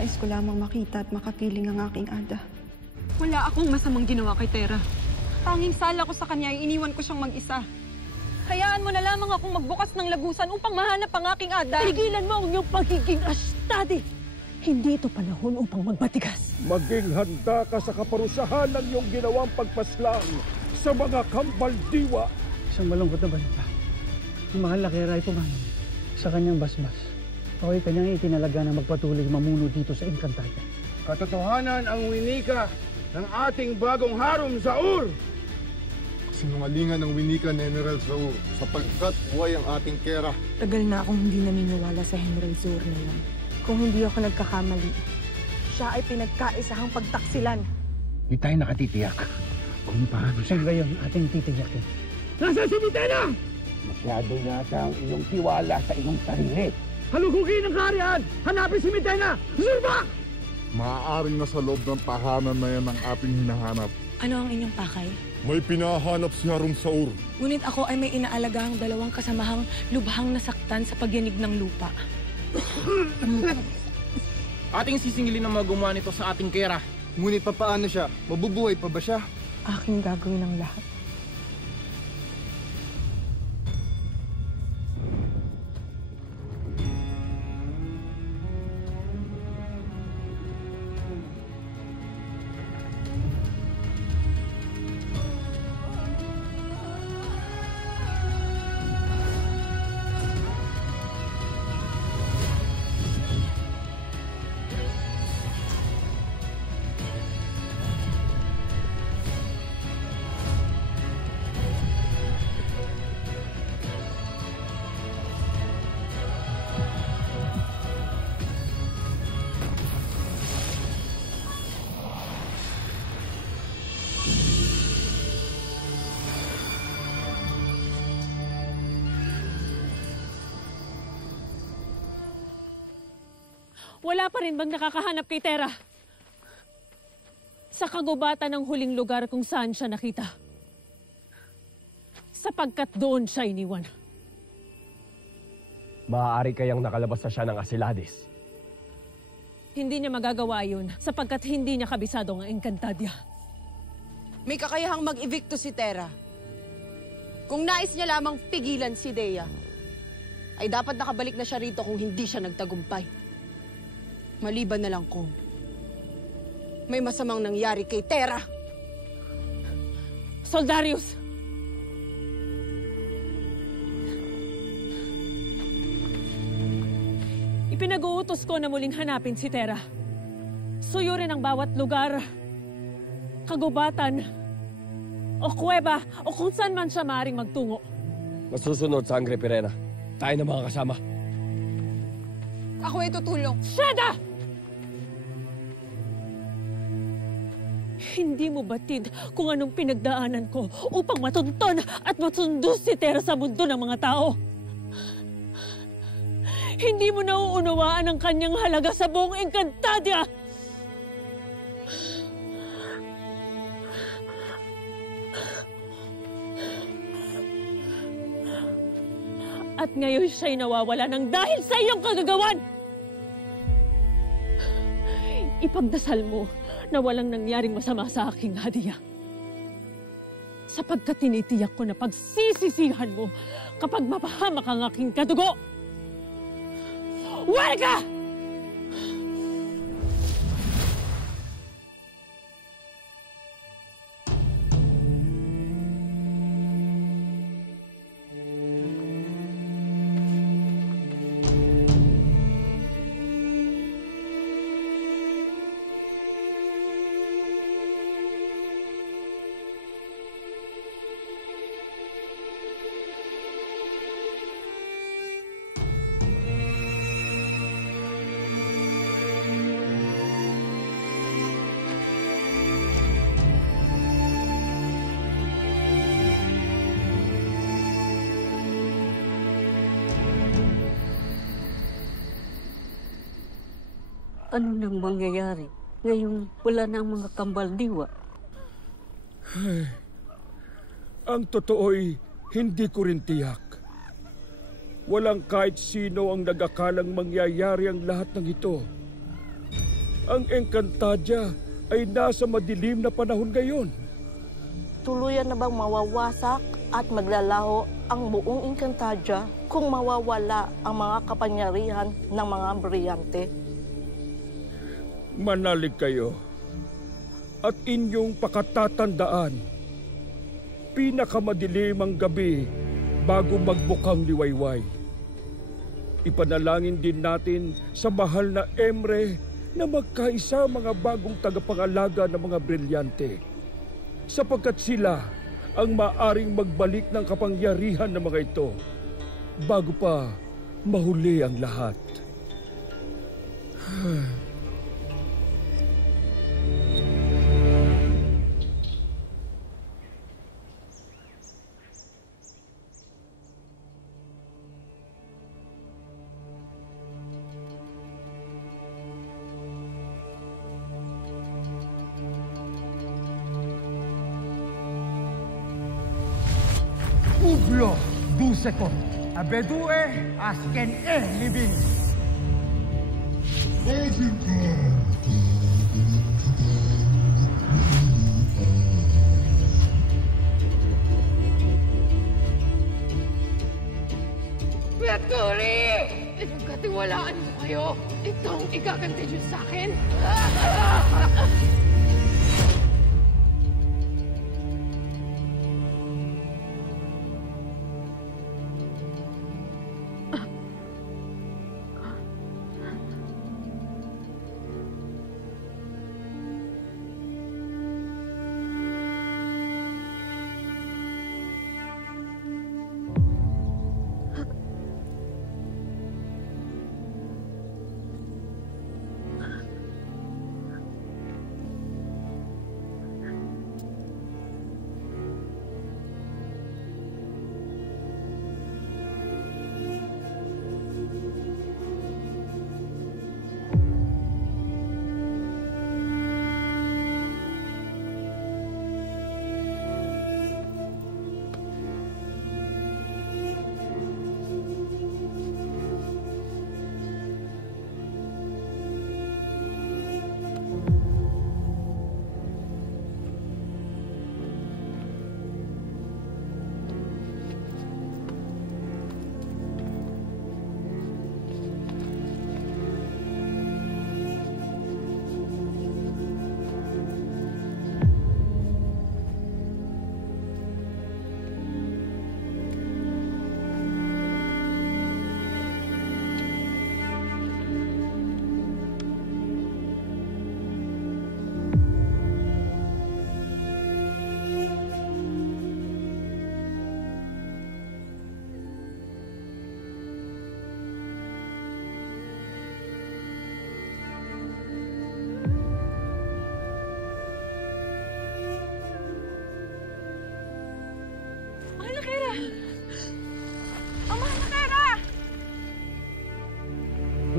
Nais ko lamang makita at makapiling ang aking Ada. Wala akong masamang ginawa kay Tera. Tanging sala ko sa kanya ay iniwan ko siyang mag-isa. Hayaan mo na lamang akong magbukas ng lagusan upang mahanap ang aking Ada. Tigilan mo ang iyong pagiging astadi! Hindi ito panahon upang magbatigas. Maging handa ka sa kaparusahan ng iyong ginawang pagpaslang sa mga kambal diwa. Isang malungkot na balita. Ang mahal na Kera ay pumanong sa kanyang basbas. Ako'y kanyang itinalaga na magpatuloy mamuno dito sa Encantadia. Katotohanan ang winika ng ating bagong harom Zaur. Sinungalingan ng winika ni General Zaur sapagkat buhay ang ating Kera. Tagal na akong hindi naniniwala sa General Zaur na yan. Kung hindi ako nagkakamali, siya ay pinagkaisahang pagtaksilan. Di tayo nakatitiyak kung paano siya. Saan gayon ating titiyakin? Nasa si Mitena! Masyado yata ang iyong tiwala sa iyong sarili. Halugugin ang kaharian! Hanapin si Mitena! Zulba! Maaaring nasa loob ng tahanan na yan ang ating hinahanap. Ano ang inyong pakay? May pinahanap si Harong Zaur. Ngunit ako ay may inaalagahang dalawang kasamahang lubhang nasaktan sa pagyanig ng lupa. Ating sisingilin ang mga gumawa nito sa ating Kera. Ngunit papaano siya? Mabubuhay pa ba siya? Aking gagawin ang lahat. Wala pa rin bang nakakahanap kay Tera? Sa kagubatan ng huling lugar kung saan siya nakita. Sapagkat doon siya iniwan. Maaari kayang nakalabas na siya ng Asilades. Hindi niya magagawa yun sapagkat hindi niya kabisado ang Encantadia. May kakayahang mag-evicto si Tera. Kung nais niya lamang pigilan si Dea, ay dapat nakabalik na siya rito kung hindi siya nagtagumpay. Maliban na lang kung may masamang nangyari kay Tera. Soldarius! Ipinag-uutos ko na muling hanapin si Tera. Suyurin ang bawat lugar, kagubatan, o kuweba, o kung saan man siya maaaring magtungo. Masusunod, Sangre Pirena. Tayo na mga kasama. Ako ay tutulong. Sheda! Hindi mo batid kung anong pinagdaanan ko upang matunton at masundo si Tera sa mundo ng mga tao. Hindi mo nauunawaan ang kanyang halaga sa buong Encantadia. At ngayon siya'y nawawala ng dahil sa iyong kagagawan. Ipagdasal mo na walang nangyaring masama sa aking hadiah. Sapagkat tinitiyak ko na pagsisisihan mo kapag mapahamak ang aking kadugo. Huwelga! Ano nang mangyayari? Ngayong wala na ang mga kambal diwa. Ang totoo'y hindi ko rin tiyak. Walang kahit sino ang nag-akalang mangyayari ang lahat ng ito. Ang Encantadia ay nasa madilim na panahon ngayon. Tuluyan na bang mawawasak at maglalaho ang buong Encantadia kung mawawala ang mga kapangyarihan ng mga brilyante? Manalig kayo at inyong pakatatandaan, pinakamadilim ang gabi bago magbukang liwayway. Ipanalangin din natin sa mahal na Emre na magkaisa mga bagong tagapangalaga ng mga brilyante, sapagkat sila ang maaring magbalik ng kapangyarihan ng mga ito bago pa mahuli ang lahat. Uglo, duseko, abedue, asken libing. Victory! Pinagkatiwalaan mo kayo. Itong ikaganti niyo sa akin.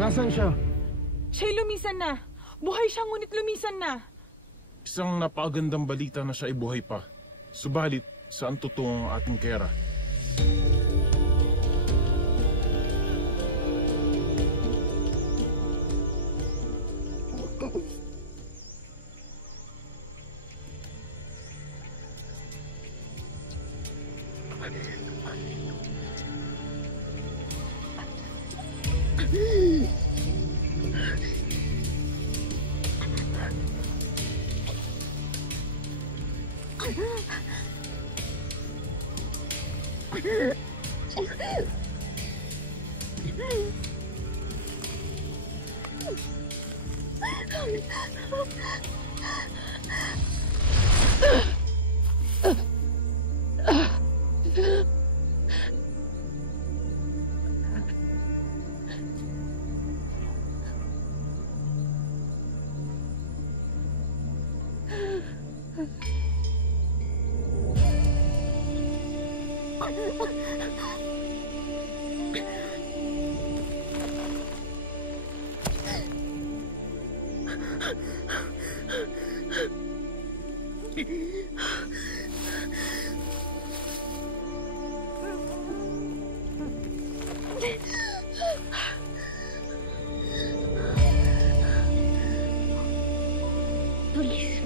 Nasaan siya? Siya'y lumisan na. Buhay siya, ngunit lumisan na. Isang napakagandang balita na siya ay buhay pa. Subalit, saan totoo ang ating Kera?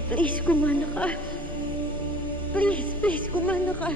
Please, kumana ka. Please, kumana ka.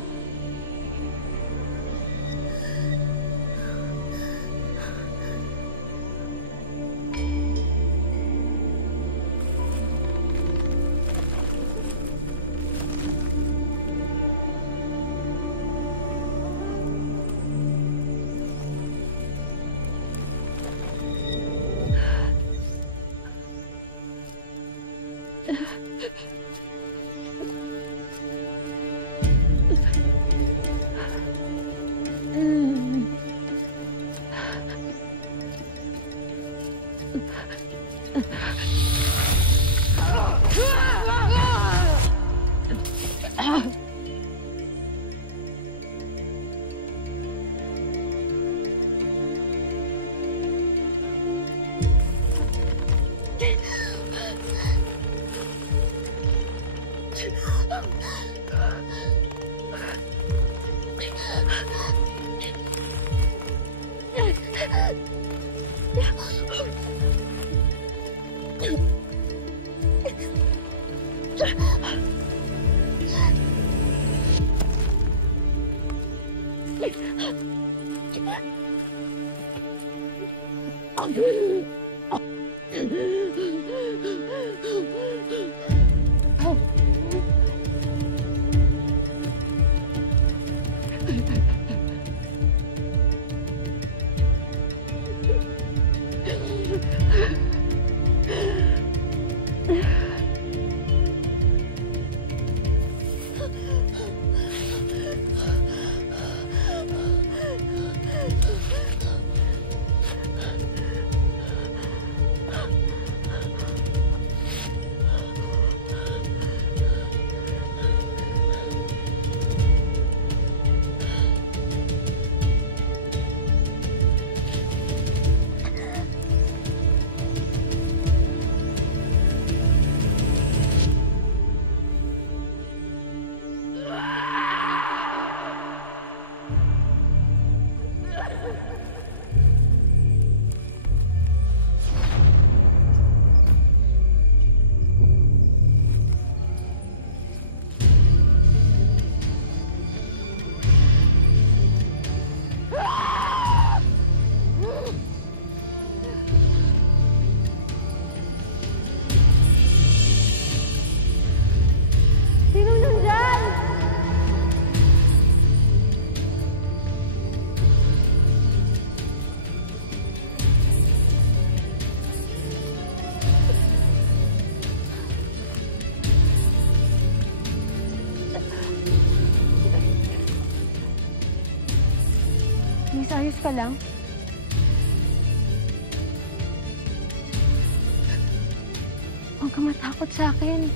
Ayos ka lang? Huwag ka matakot sa akin.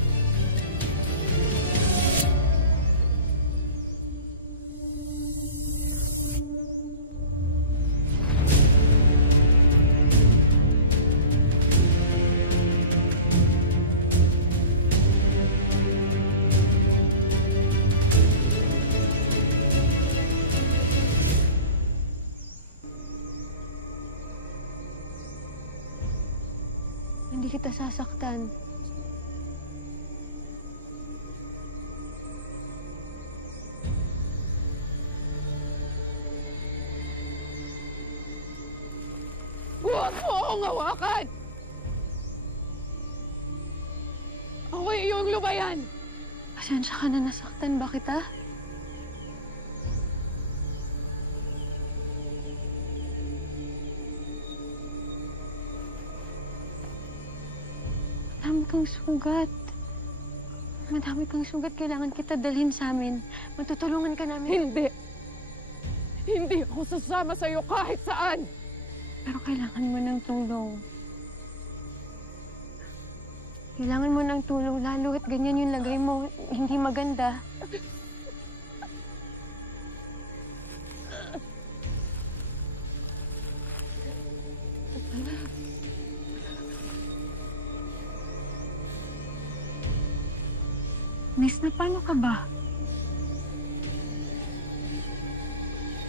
Hindi kita sasaktan. Huwag mo akong hawakan! Ako iyong lubayan! Pasensya ka na, nasaktan ba kita? Madami kang sugat. Madami kang sugat. Kailangan kita dalhin sa amin. Matutulungan ka namin. Hindi. Hindi ako sasama sa'yo kahit saan. Pero kailangan mo ng tulong. Kailangan mo ng tulong. Lalo at ganyan yung lagay mo. Hindi maganda. Miss, na paano ka ba?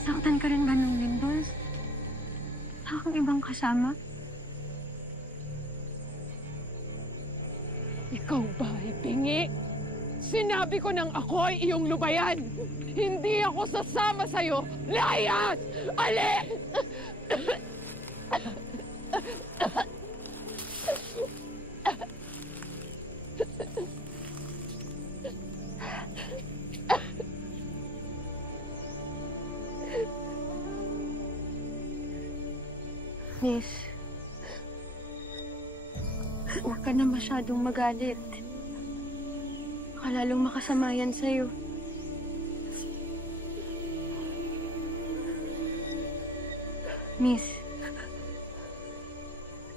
Saktan ka rin ba ng Lindos? Wala kang ibang kasama? Ikaw ba ay bingi? Sinabi ko nang ako ay iyong lubayan. Hindi ako sasama sa'yo. Layas! Alis! Miss, huwag ka na masyadong magalit. Baka lalong makasama yan sa'yo. Miss,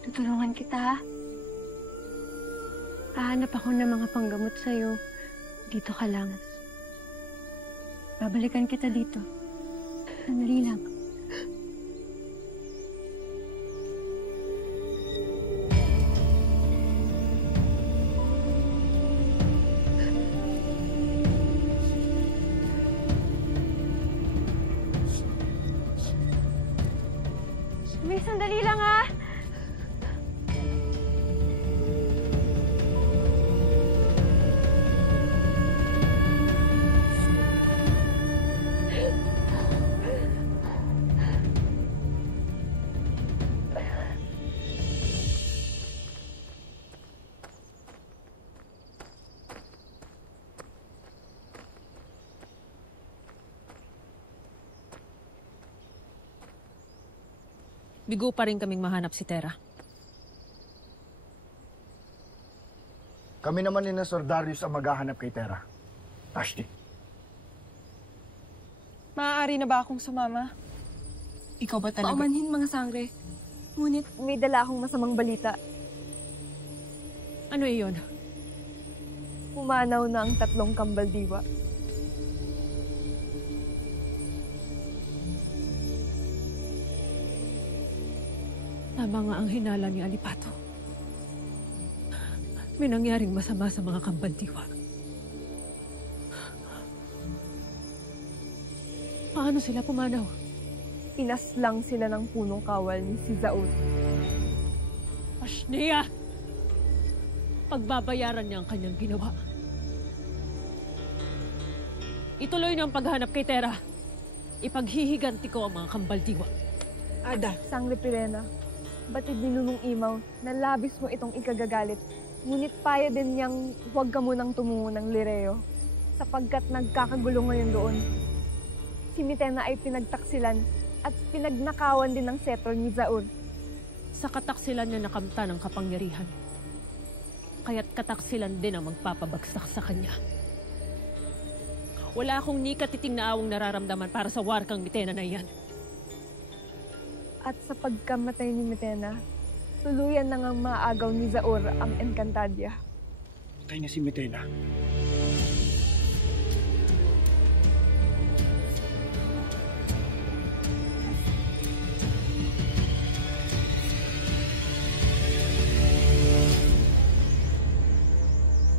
tutulungan kita, ha? Hahanap ako ng mga panggamot sa'yo. Dito ka lang. Babalikan kita dito. Sandali lang. Miss, sandali lang, ha? Bigo pa rin kaming mahanap si Tera. Kami naman ni Sir Darius ang maghahanap kay Tera. Ashley. Maaari na ba akong sumama? Ikaw ba talaga? Paumanhin mga sangre. Ngunit may dala akong masamang balita. Ano iyon? Pumanaw na ang 3 kambaldiwa. Tama nga ang hinala ni Alipato. May nangyaring masama sa mga kambaldiwa. Paano sila pumanaw? Pinaslang sila ng punong kawal ni si Zaud. Ashnia! Pagbabayaran niya ang kanyang ginawa. Ituloy niyo ang paghanap kay Tera. Ipaghihiganti ko ang mga kambaldiwa. Ada. Sangre Pirena, batid ni Nunong Imaw na labis mo itong ikagagalit. Ngunit payo din niyang huwag ka munang tumungo ng Lireo sapagkat nagkakagulo ngayon doon. Si Mitena ay pinagtaksilan at pinagnakawan din ng setro ni Zaur. Sa kataksilan niya nakamta ng kapangyarihan. Kaya't kataksilan din ang magpapabagsak sa kanya. Wala akong ni katiting na awang nararamdaman para sa warkang Mitena na iyan. At sa pagkamatay ni Mitena, tuluyan na ngang maagaw ni Zaur ang Encantadia. Patay na si Mitena.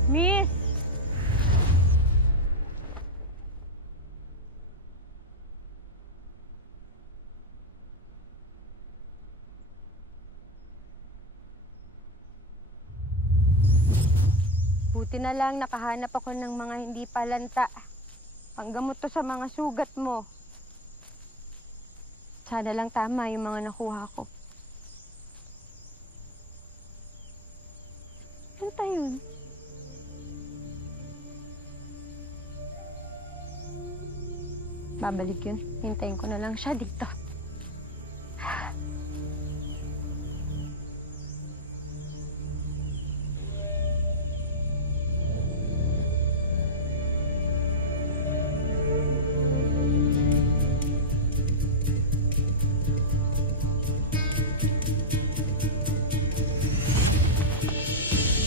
Miss! Buti na lang nakahanap ako ng mga hindi palanta. Panggamot to sa mga sugat mo. Sana lang tama yung mga nakuha ko. Ano tayo yun? Babalik yun. Hintayin ko na lang siya dito.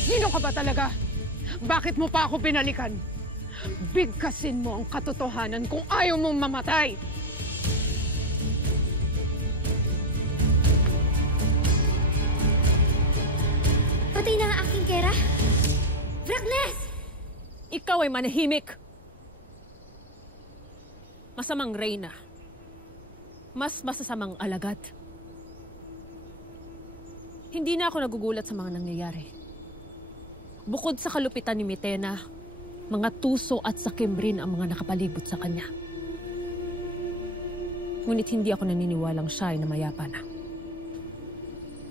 Sino ka ba talaga? Bakit mo pa ako binalikan? Bigkasin mo ang katotohanan kung ayaw mong mamatay. Patay na ang aking Kera. Vraknes! Ikaw ay manahimik. Masamang reyna. Mas masasamang alagad. Hindi na ako nagugulat sa mga nangyayari. Bukod sa kalupitan ni Mitena, mga tuso at sakim rin ang mga nakapalibot sa kanya. Ngunit hindi ako naniniwalang siya ay namayapa na.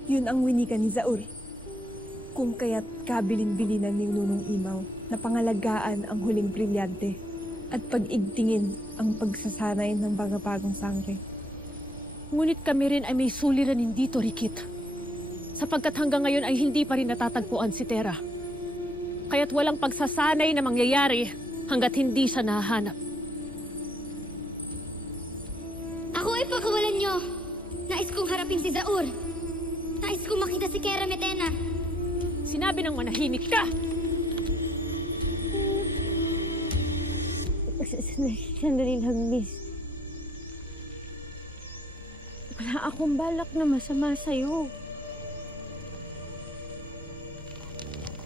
Yun ang winika ni Zaur. Kung kaya't kabilin-bilinan ni Nunong Imaw na pangalagaan ang huling brilyante at pag-igtingin ang pagsasanay ng bagong sangre. Ngunit kami rin ay may suliranin dito, Rikit. Sapagkat hanggang ngayon ay hindi pa rin natatagpuan si Terra. Kaya't walang pagsasanay na mangyayari hanggat hindi siya nahahanap. Ako ay pakawalan nyo. Nais kong harapin si Zaur. Nais kong makita si Kera Mitena. Sinabi ng manahimik ka! Sandali lang, miss. Wala akong balak na masama sa'yo.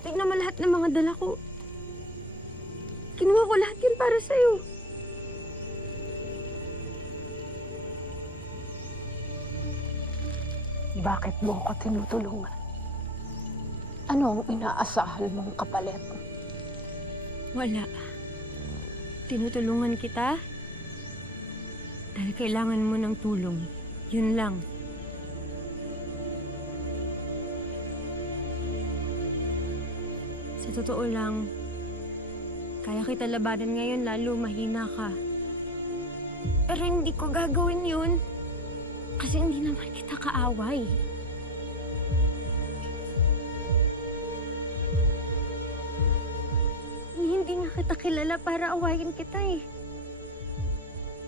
Tingnan mo lahat ng mga dala ko. Kinuha ko lahat yun para sa'yo. Bakit mo ako tinutulungan? Ano ang inaasahan mong kapalit? Wala. Tinutulungan kita dahil kailangan mo ng tulong. Yun lang. Sa totoo lang, kaya kita labanan ngayon lalo mahina ka. Pero hindi ko gagawin yun. Kasi hindi naman kita kaaway. Hindi nga kita kilala para awayin kita eh.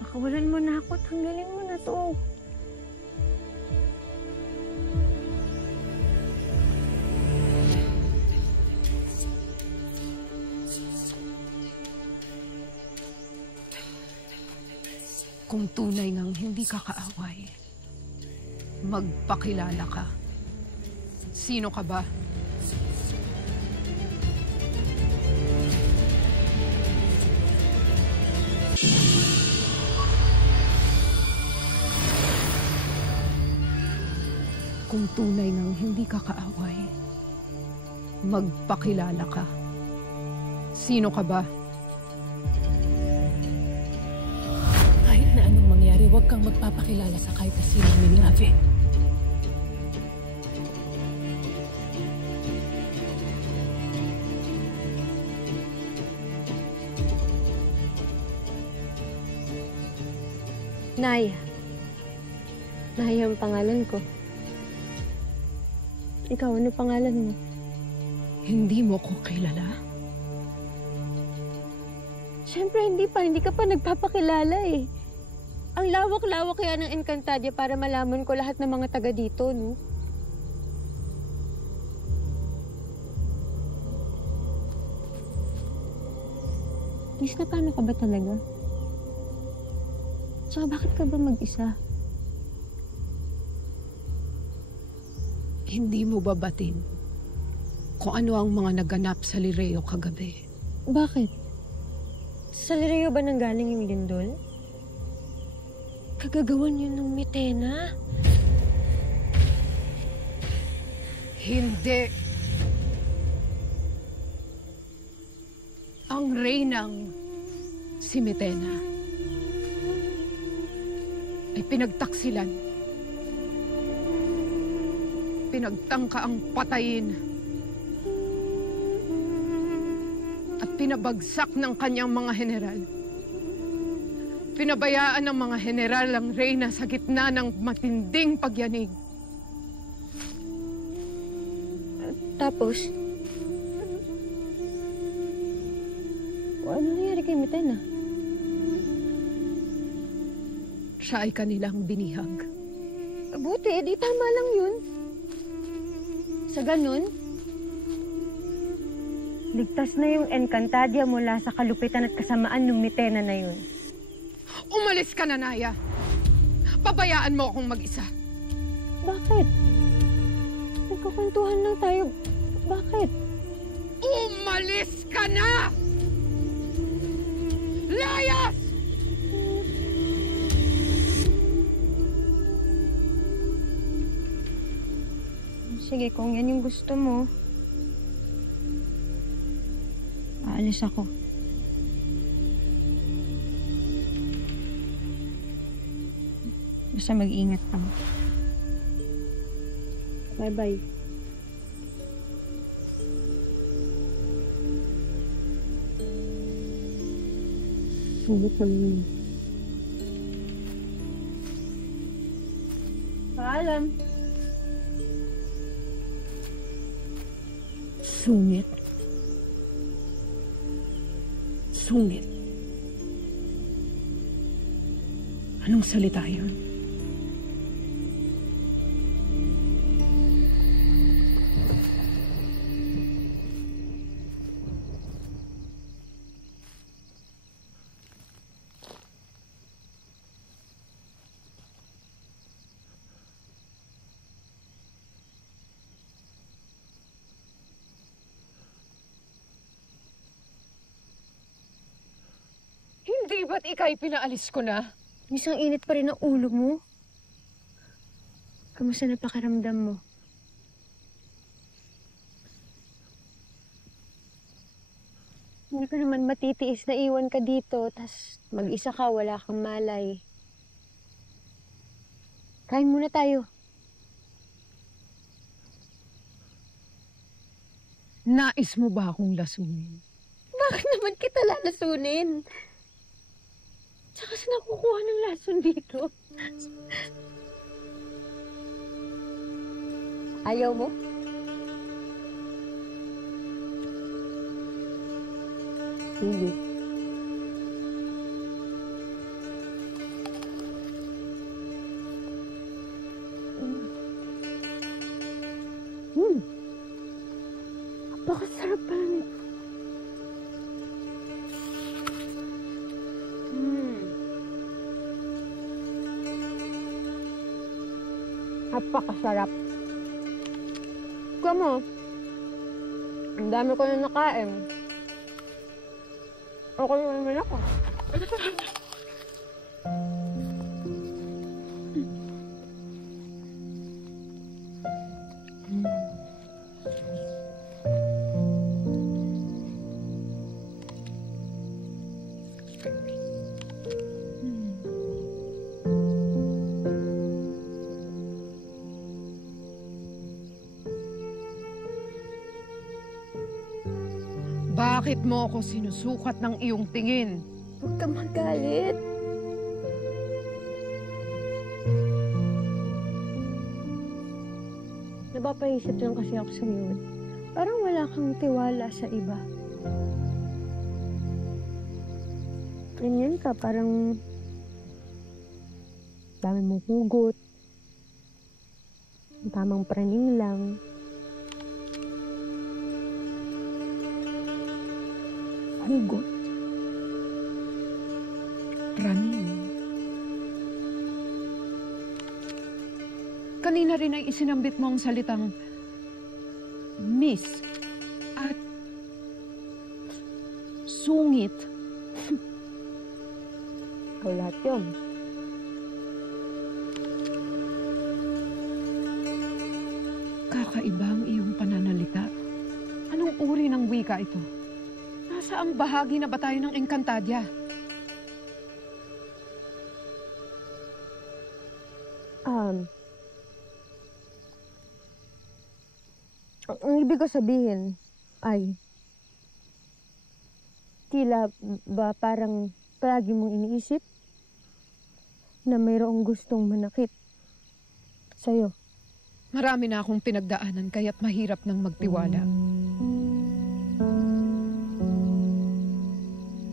Makawalan mo na ako at tanggalin mo na to. Kung tunay ngang hindi ka kaaway, magpakilala ka. Sino ka ba? Kung tunay ngang hindi ka kaaway, magpakilala ka. Sino ka ba? Kahit na anong mangyari, huwag kang magpapakilala sa kahit na sino ni Ave. Naya. Naya ang pangalan ko. Ikaw, ano pangalan mo? Hindi mo ko kilala? Siyempre, hindi pa. Hindi ka pa nagpapakilala eh. Ang lawak-lawak kaya ng Encantadia para malaman ko lahat ng mga taga dito, no? Miss, na paano ka ba talaga? Tsaka bakit ka ba mag-isa? Hindi mo babatin kung ano ang mga naganap sa Lireo kagabi. Bakit? Sa Lireo ba nanggaling yung lindol? Kagagawan yun ng Mitena? Hindi. Ang reynang si Mitena ay pinagtaksilan. Pinagtangka ang patayin at pinabagsak ng kanyang mga general. Pinabayaan ng mga general ang reyna sa gitna ng matinding pagyanig. Tapos, ano nangyari kay Mitena? Siya ay kanilang binihag. Buti, di tama lang yun. Sa ganun, ligtas na yung Encantadia mula sa kalupitan at kasamaan ng Mitena na yun. Umalis ka na, Naya. Pabayaan mo akong mag-isa. Bakit? Nagkakwentuhan lang tayo. Bakit? Umalis ka na! Layas! Sige, kung yan yung gusto mo. aalis ako. Basta mag-ingat ka. Bye-bye. Sulit naman. Paalam. Sungit. Sungit. Anong salita yun? Hindi ba't ika'y pinaalis ko na? Misang init pa rin ang ulo mo. Kamusta na pakiramdam mo? Hindi ko naman matitiis na iwan ka dito, tas mag-isa ka, wala kang malay. Kain muna tayo. Nais mo ba akong lasunin? Bakit naman kita lalasunin? Tsaka saan nakukuha ng lason dito? Ayaw mo? Hindi. Napakasarap pala nito. Napakasarap. Ikaw mo, ang dami ko na nakain. Okay naman ako. Bakit mo ako sinusukat ng iyong tingin? Huwag kang magalit. Napapaisip lang kasi ako sa iyo. Parang wala kang tiwala sa iba. Ganyan ka, parang dami mong hugot. Tamang praning lang. Hugot. Praning. Kanina rin ay isinambit mo ang salitang miss at sungit. Ikaw lahat yun. Kakaiba ang iyong pananalita. Anong uri ng wika ito? Saang bahagi na ba tayo ng Encantadia? Ang ibig ko sabihin ay tila ba parang palagi mong iniisip na mayroong gustong manakit sa'yo. Marami na akong pinagdaanan kaya't mahirap nang magtiwala.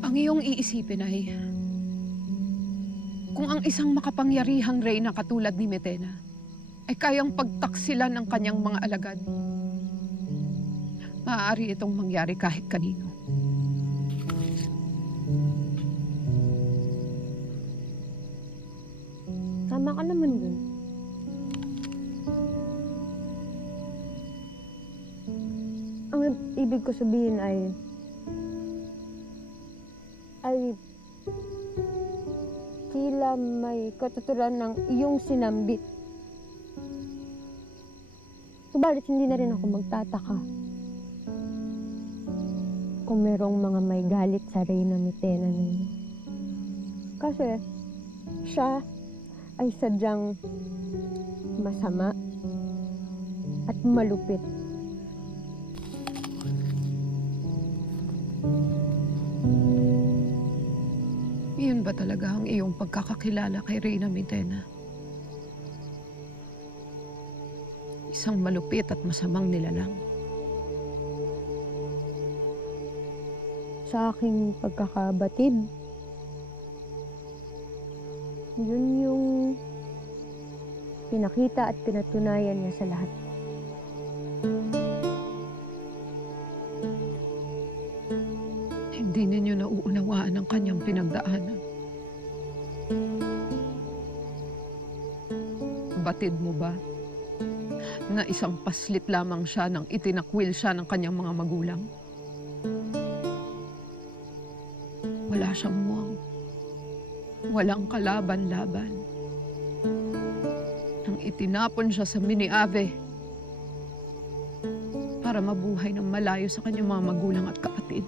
Ang iyong iisipin ay, kung ang isang makapangyarihang reyna katulad ni Metena ay kayang pagtaksilan ng kanyang mga alagad, maaari itong mangyari kahit kanino. Tama ka naman dun. Ang ibig ko sabihin ay tila may katuturan ng iyong sinambit. Subalit hindi na rin ako magtataka. kung merong mga may galit sa Reyna Mitena na yun. Kasi siya ay sadyang masama at malupit. Iyon ba talaga ang iyong pagkakakilala kay Reyna Mitena? Isang malupit at masamang nilalang. Sa aking pagkakabatid, yun yung pinakita at pinatunayan niya sa lahat. Hindi ninyo nauunawaan ang kanyang pinagdaanan. Batid mo ba na isang paslit lamang siya nang itinakwil siya ng kanyang mga magulang? Wala siyang muwang. Walang kalaban-laban. Nang itinapon siya sa Miniave para mabuhay ng malayo sa kanyang mga magulang at kapatid.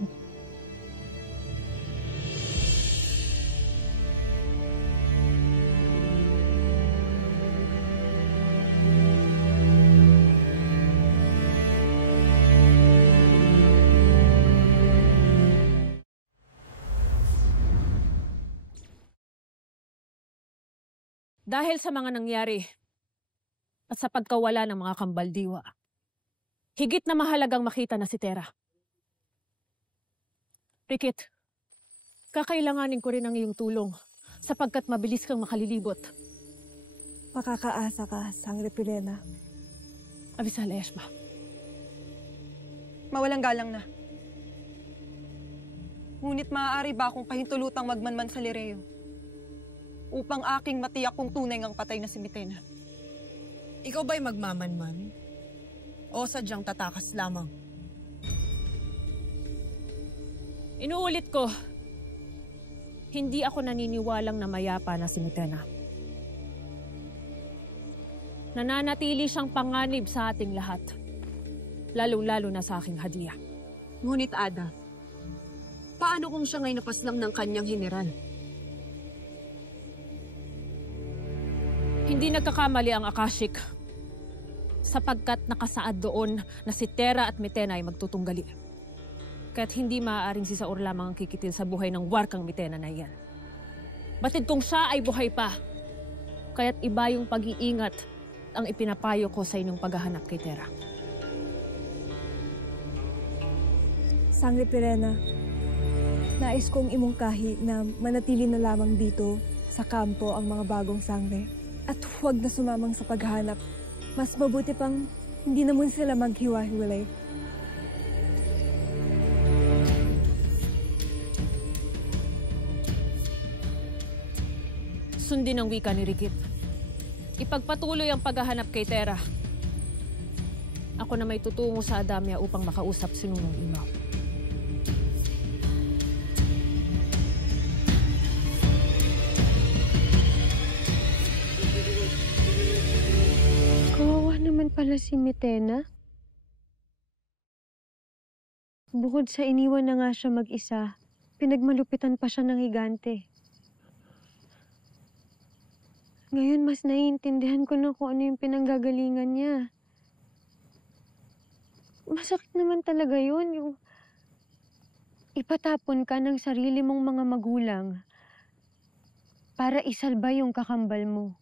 Dahil sa mga nangyari at sa pagkawala ng mga kambaldiwa, higit na mahalagang makita na si Tera. Rikit, kakailanganin ko rin ang iyong tulong sapagkat mabilis kang makalilibot. Makakaasa ka, Sangre Pirena. Avisala, Eshma. Mawalang galang na. Ngunit maaari ba akong pahintulutang magmanman sa Lireo upang aking matiyak kung tunay ngang patay na si Mitena? Ikaw ba'y magmamanman? O sadyang tatakas lamang? Inuulit ko, hindi ako naniniwalang na mayapa na si Mitena. Nananatili siyang panganib sa ating lahat, lalo-lalo na sa aking hadiya. Ngunit Ada, paano kung siya nga'y napaslang ng kanyang general? Hindi nagkakamali ang Akashic sapagkat nakasaad doon na si Tera at Mitena ay magtutunggali. Kaya't hindi maaaring si Zaur lamang ang kikitil sa buhay ng warkang Mitena na iyan. Batid kung siya ay buhay pa, kaya't iba yung pag-iingat ang ipinapayo ko sa inyong paghahanap kay Tera. Sangre Pirena, nais kong imungkahi na manatili na lamang dito sa kampo ang mga bagong sangre. At huwag na sumamang sa paghahanap. Mas mabuti pang hindi na muna sila maghiwa-hiwalay. Sundin ang wika ni Rikit. Ipagpatuloy ang paghahanap kay Tera. Ako na may tutungo sa Adamya upang makausap si Nunong Imaw. Kawawa naman pala si Mitena. Bukod sa iniwan na nga siya mag-isa, pinagmalupitan pa siya ng higante. Ngayon mas naiintindihan ko na kung ano yung pinanggagalingan niya. Masakit naman talaga yun, yung ipatapon ka ng sarili mong mga magulang para isalba yung kakambal mo.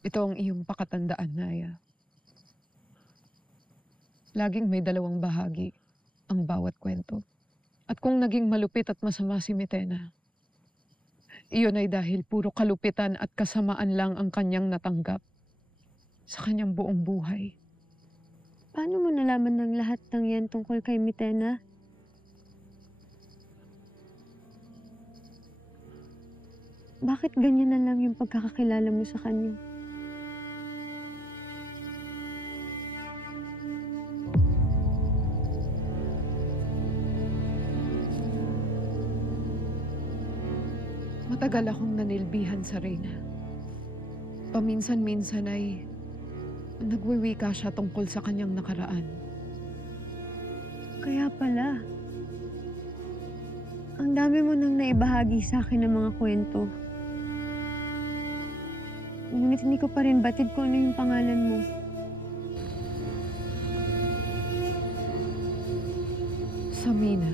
Ito ang iyong pakatandaan, Naya. Laging may dalawang bahagi ang bawat kwento. At kung naging malupit at masama si Mitena, iyon ay dahil puro kalupitan at kasamaan lang ang kanyang natanggap sa kanyang buong buhay. Paano mo nalaman ng lahat ng yan tungkol kay Mitena? Bakit ganyan na lang yung pagkakakilala mo sa kanya? Matagal akong nanilbihan sa Reyna. Paminsan-minsan ay nagwiwika siya tungkol sa kanyang nakaraan. Kaya pala, ang dami mo nang naibahagi sa akin ng mga kwento. Ngunit hindi ko pa rin batid kung ano yung pangalan mo. Samina.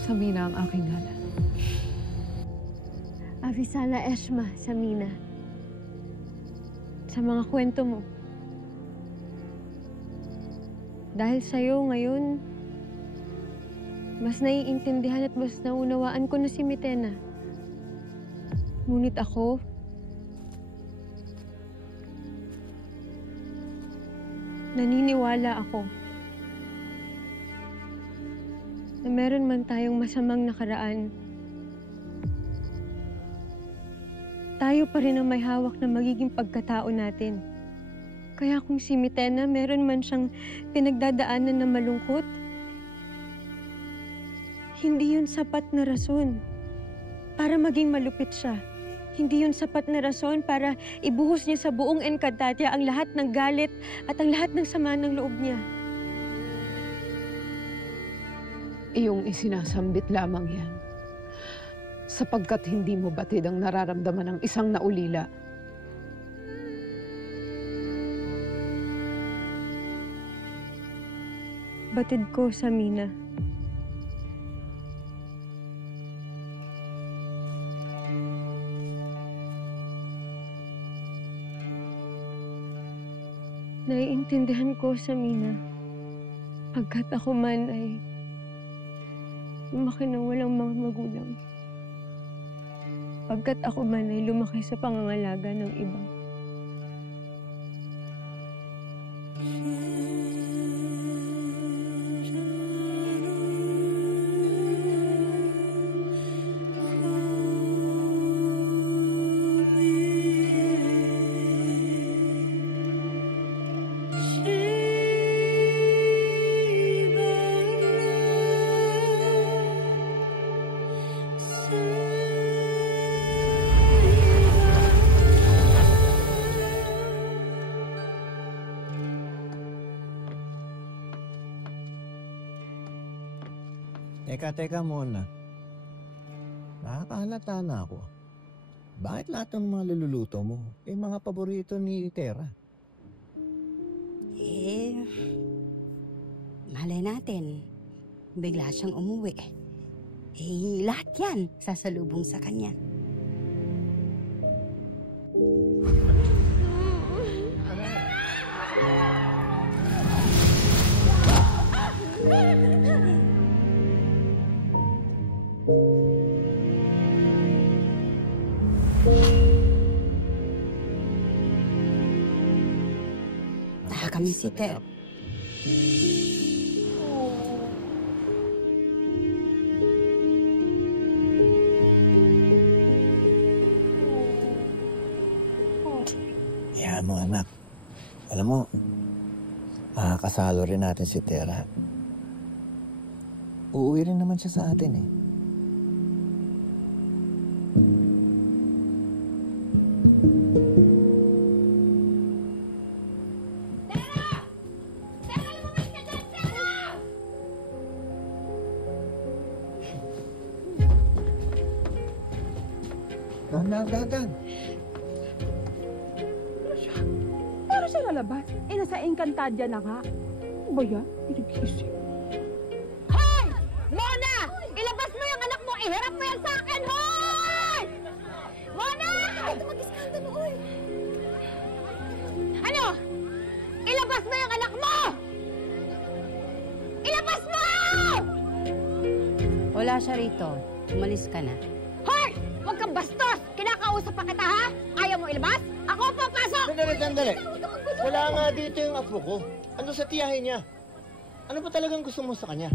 Samina ang aking ngalan. Avisala Eshma, Samina. Sa mga kwento mo. Dahil sa'yo ngayon, mas naiintindihan at mas naunawaan ko na si Mitena. Ngunit ako, naniniwala ako na meron man tayong masamang nakaraan, tayo pa rin ang may hawak na magiging pagkatao natin. Kaya kung si Mitena meron man siyang pinagdadaanan na malungkot, hindi yun sapat na rason para maging malupit siya. Hindi yun sapat na rason para ibuhos niya sa buong Encantadia ang lahat ng galit at ang lahat ng sama ng loob niya. Iyong isinasambit lamang yan. Sapagkat hindi mo batid ang nararamdaman ng isang naulila. Batid ko, Samina. Naiintindihan ko, Samina. Pagkat ako man ay lumaki nang walang mga magulang. Pagkat ako man ay lumaki sa pangangalaga ng iba. Teka muna. Nakakahalata na ako. Bakit lahat ng mga lululuto mo mga paborito ni Tera? Malay natin. Bigla siyang umuwi. Lahat yan sasalubong sa kanya. Kami si Ter. Yan mo anak. Alam mo, makakasalo rin natin si Tera. Uuwi rin naman siya sa atin eh. Dadan. Para siya lalabas? Nasa Encantadia na nga. Ano ba yan? Pinag-iisip. Hoy! Mona! Ilabas mo yung anak mo! Iharap mo yan sa akin! Hoy! Mona! Ito mag-iskandalo, oy! Ano? Ilabas mo yung anak mo! Ilabas mo! Wala siya rito. Umalis ka na. Hoy! Huwag kang bastos! Kinakausap pa kita, ha? Ayaw mo ilabas? Ako papasok! Sandali. Wala nga dito yung apo ko. Ano sa tiyahin niya? Ano ba talagang gusto mo sa kanya?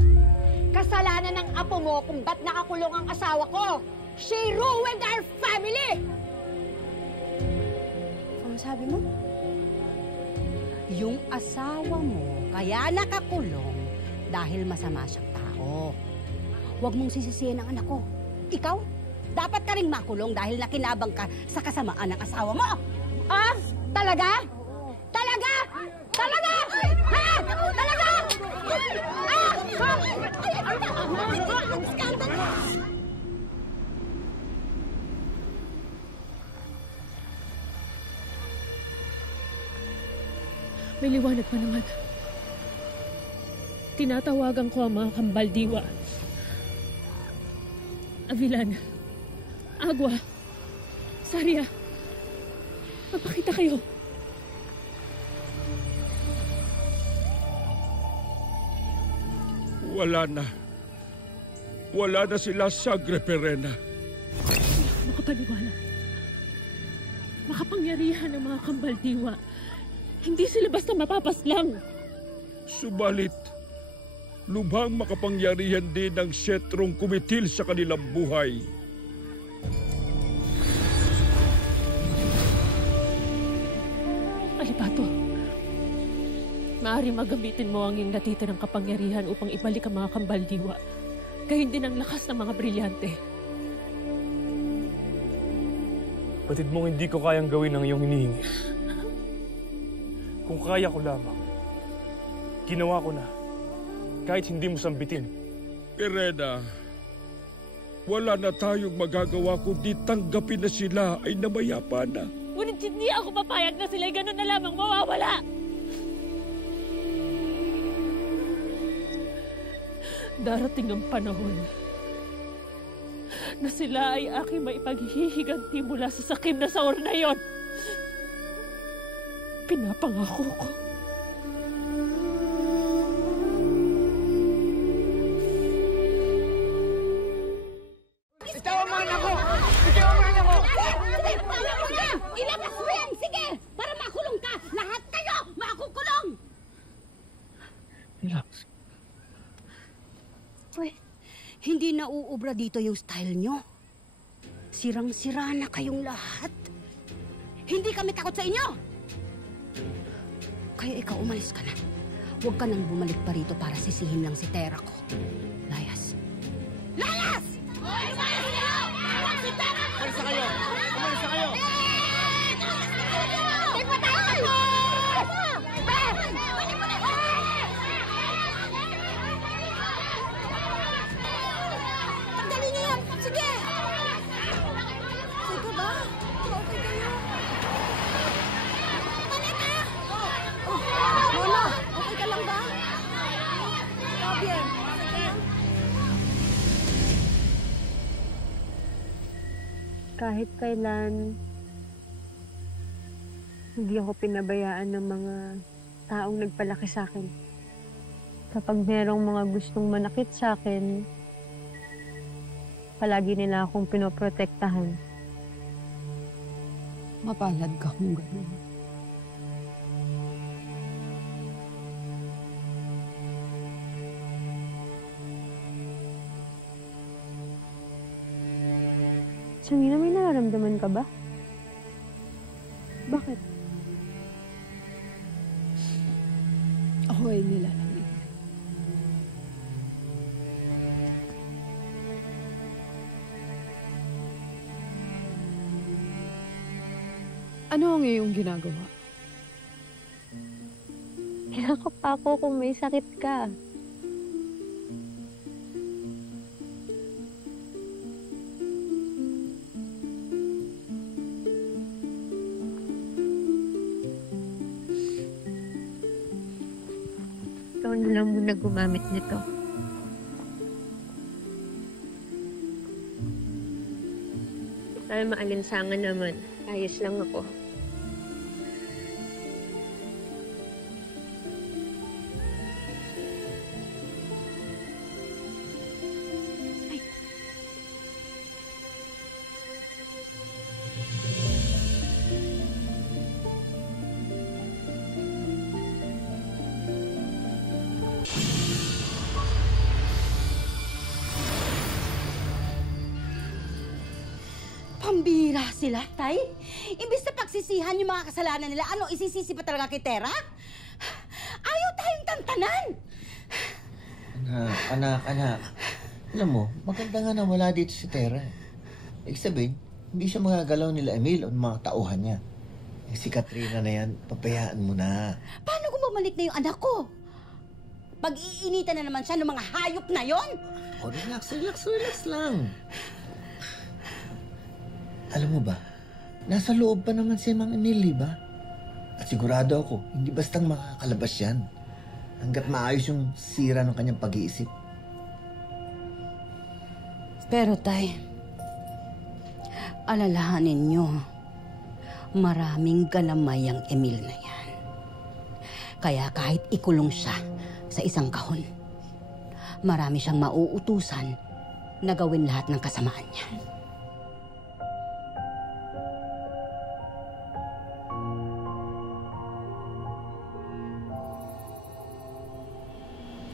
Kasalanan ng apo mo kung ba't nakakulong ang asawa ko. She ruined our family! Ano sabi mo? Yung asawa mo kaya nakakulong dahil masama siyang tao. Huwag mong sisisihin ang anak ko. Ikaw, dapat ka ring makulong dahil nakinabang ka sa kasamaan ng asawa mo. Ah? Talaga? Talaga? Talaga? Ha? May liwanag pa naman. Tinatawagan ko ang mga kambaldiwa. Avilan, Agua, Saria, magpakita kayo. Wala na. Wala na sila, Sangre Perena. Makapaniwala. Makapangyarihan ng mga kambaldiwa. Hindi sila basta mapapaslang. Subalit, lubhang makapangyarihan din ang setrong kumitil sa kanilang buhay. Alipato, maaari magamitin mo ang iyong natitirang kapangyarihan upang ibalik ang mga kambaldiwa. Gayon din ang lakas ng mga brilyante. Batid mong hindi ko kayang gawin ang iyong hinihingi. Kung kaya ko lamang, ginawa ko na. Kahit hindi mo sambitin. Perena, wala na tayong magagawa kundi tanggapin na sila ay namayapa na. Ngunit hindi ako papayag na sila'y ganun na lamang mawawala. Darating ang panahon na sila ay aking maipaghihiganti mula sa sakim na saor na yon. Pinapangako ko. Itawaman ako! Itawaman ako! Ilabas mo yan! Sige! Para makulong ka! Lahat kayo makukulong! Relax. Uy, hindi na uubra dito yung style nyo. Sirang-sira na kayong lahat. Hindi kami takot sa inyo! Kaya ikaw, umalis ka na. Huwag ka nang bumalik pa rito para sisihin lang si Terra ko. Layas! Layas! Umalis kayo! Si Terra ko! Umalis kayo! Umalis kayo! Di pa tayo tapos! Ben! Balik mo na! Tanggalin niyo yan! Sige! Ito ba? Okay kayo? Lola, okay ka lang ba? Javier, okay ka lang? Kahit kailan, hindi ako pinabayaan ng mga taong nagpalaki sa akin. Kapag merong mga gustong manakit sa akin, palagi nila akong pinoprotektahan. Mapalad ka kung gano'n. Sangina, may nararamdaman ka ba? Bakit? Ako ay nilalamig. Ano ang iyong ginagawa? Kinakap ako kung may sakit ka. Ikaw na lang muna gumamit nito. Ay, maalinsangan naman. Ayos lang ako. Pambira sila, Tay. Imbis na pagsisihan yung mga kasalanan nila, ano, isisisi pa talaga kay Terra? Ayaw tayong tantanan! Anak. Alam mo, maganda nga na wala dito si Terra. Ibig sabihin, hindi siya magagalaw nila Emil o mga tauhan niya. Si Katrina na yan, papayaan mo na. Paano kung bumalik na yung anak ko? Pag-iinitan na naman siya ng mga hayop na yon? Oh, relax lang. Alam mo ba, nasa loob pa naman si Mang Emil, ba? At sigurado ako, hindi bastang makakalabas yan hanggat maayos yung sira ng kanyang pag-iisip. Pero tay, alalahanin nyo, maraming galamay ang Emil na yan. Kaya kahit ikulong siya sa isang kahon, marami siyang mauutusan na gawin lahat ng kasamaan niya.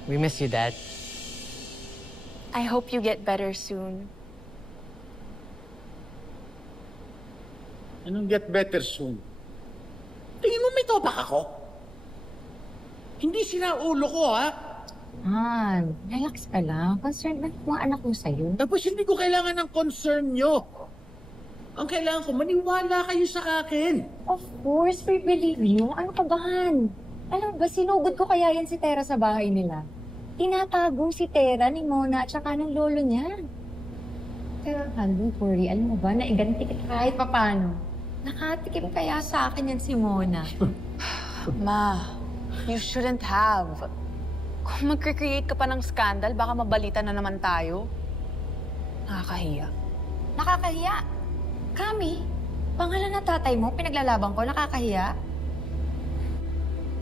We miss you, Dad. I hope you get better soon. Anong get better soon? Tingin mo may topak ako? Hindi sira ulo ko, ha? Man, relax ka lang. Concerned na mga anak mo sa'yo. Tapos hindi ko kailangan ng concern nyo. Ang kailangan ko, maniwala kayo sa akin. Of course, we believe you. Ano ka ba, Han? Alam ba, sinugod ko kaya yan si Tera sa bahay nila. Tinatagong si Tera ni Mona at saka ng lolo niya. Pero, Han, don't worry. Alam mo ba, naiganti kita kahit papano. Nakatikim kaya sa akin yan si Mona. Ma, you shouldn't have. Kung mag-create ka pa ng scandal, baka mabalita na naman tayo. Nakakahiya. Nakakahiya? Kami? Pangalan na tatay mo, pinaglalaban ko, nakakahiya?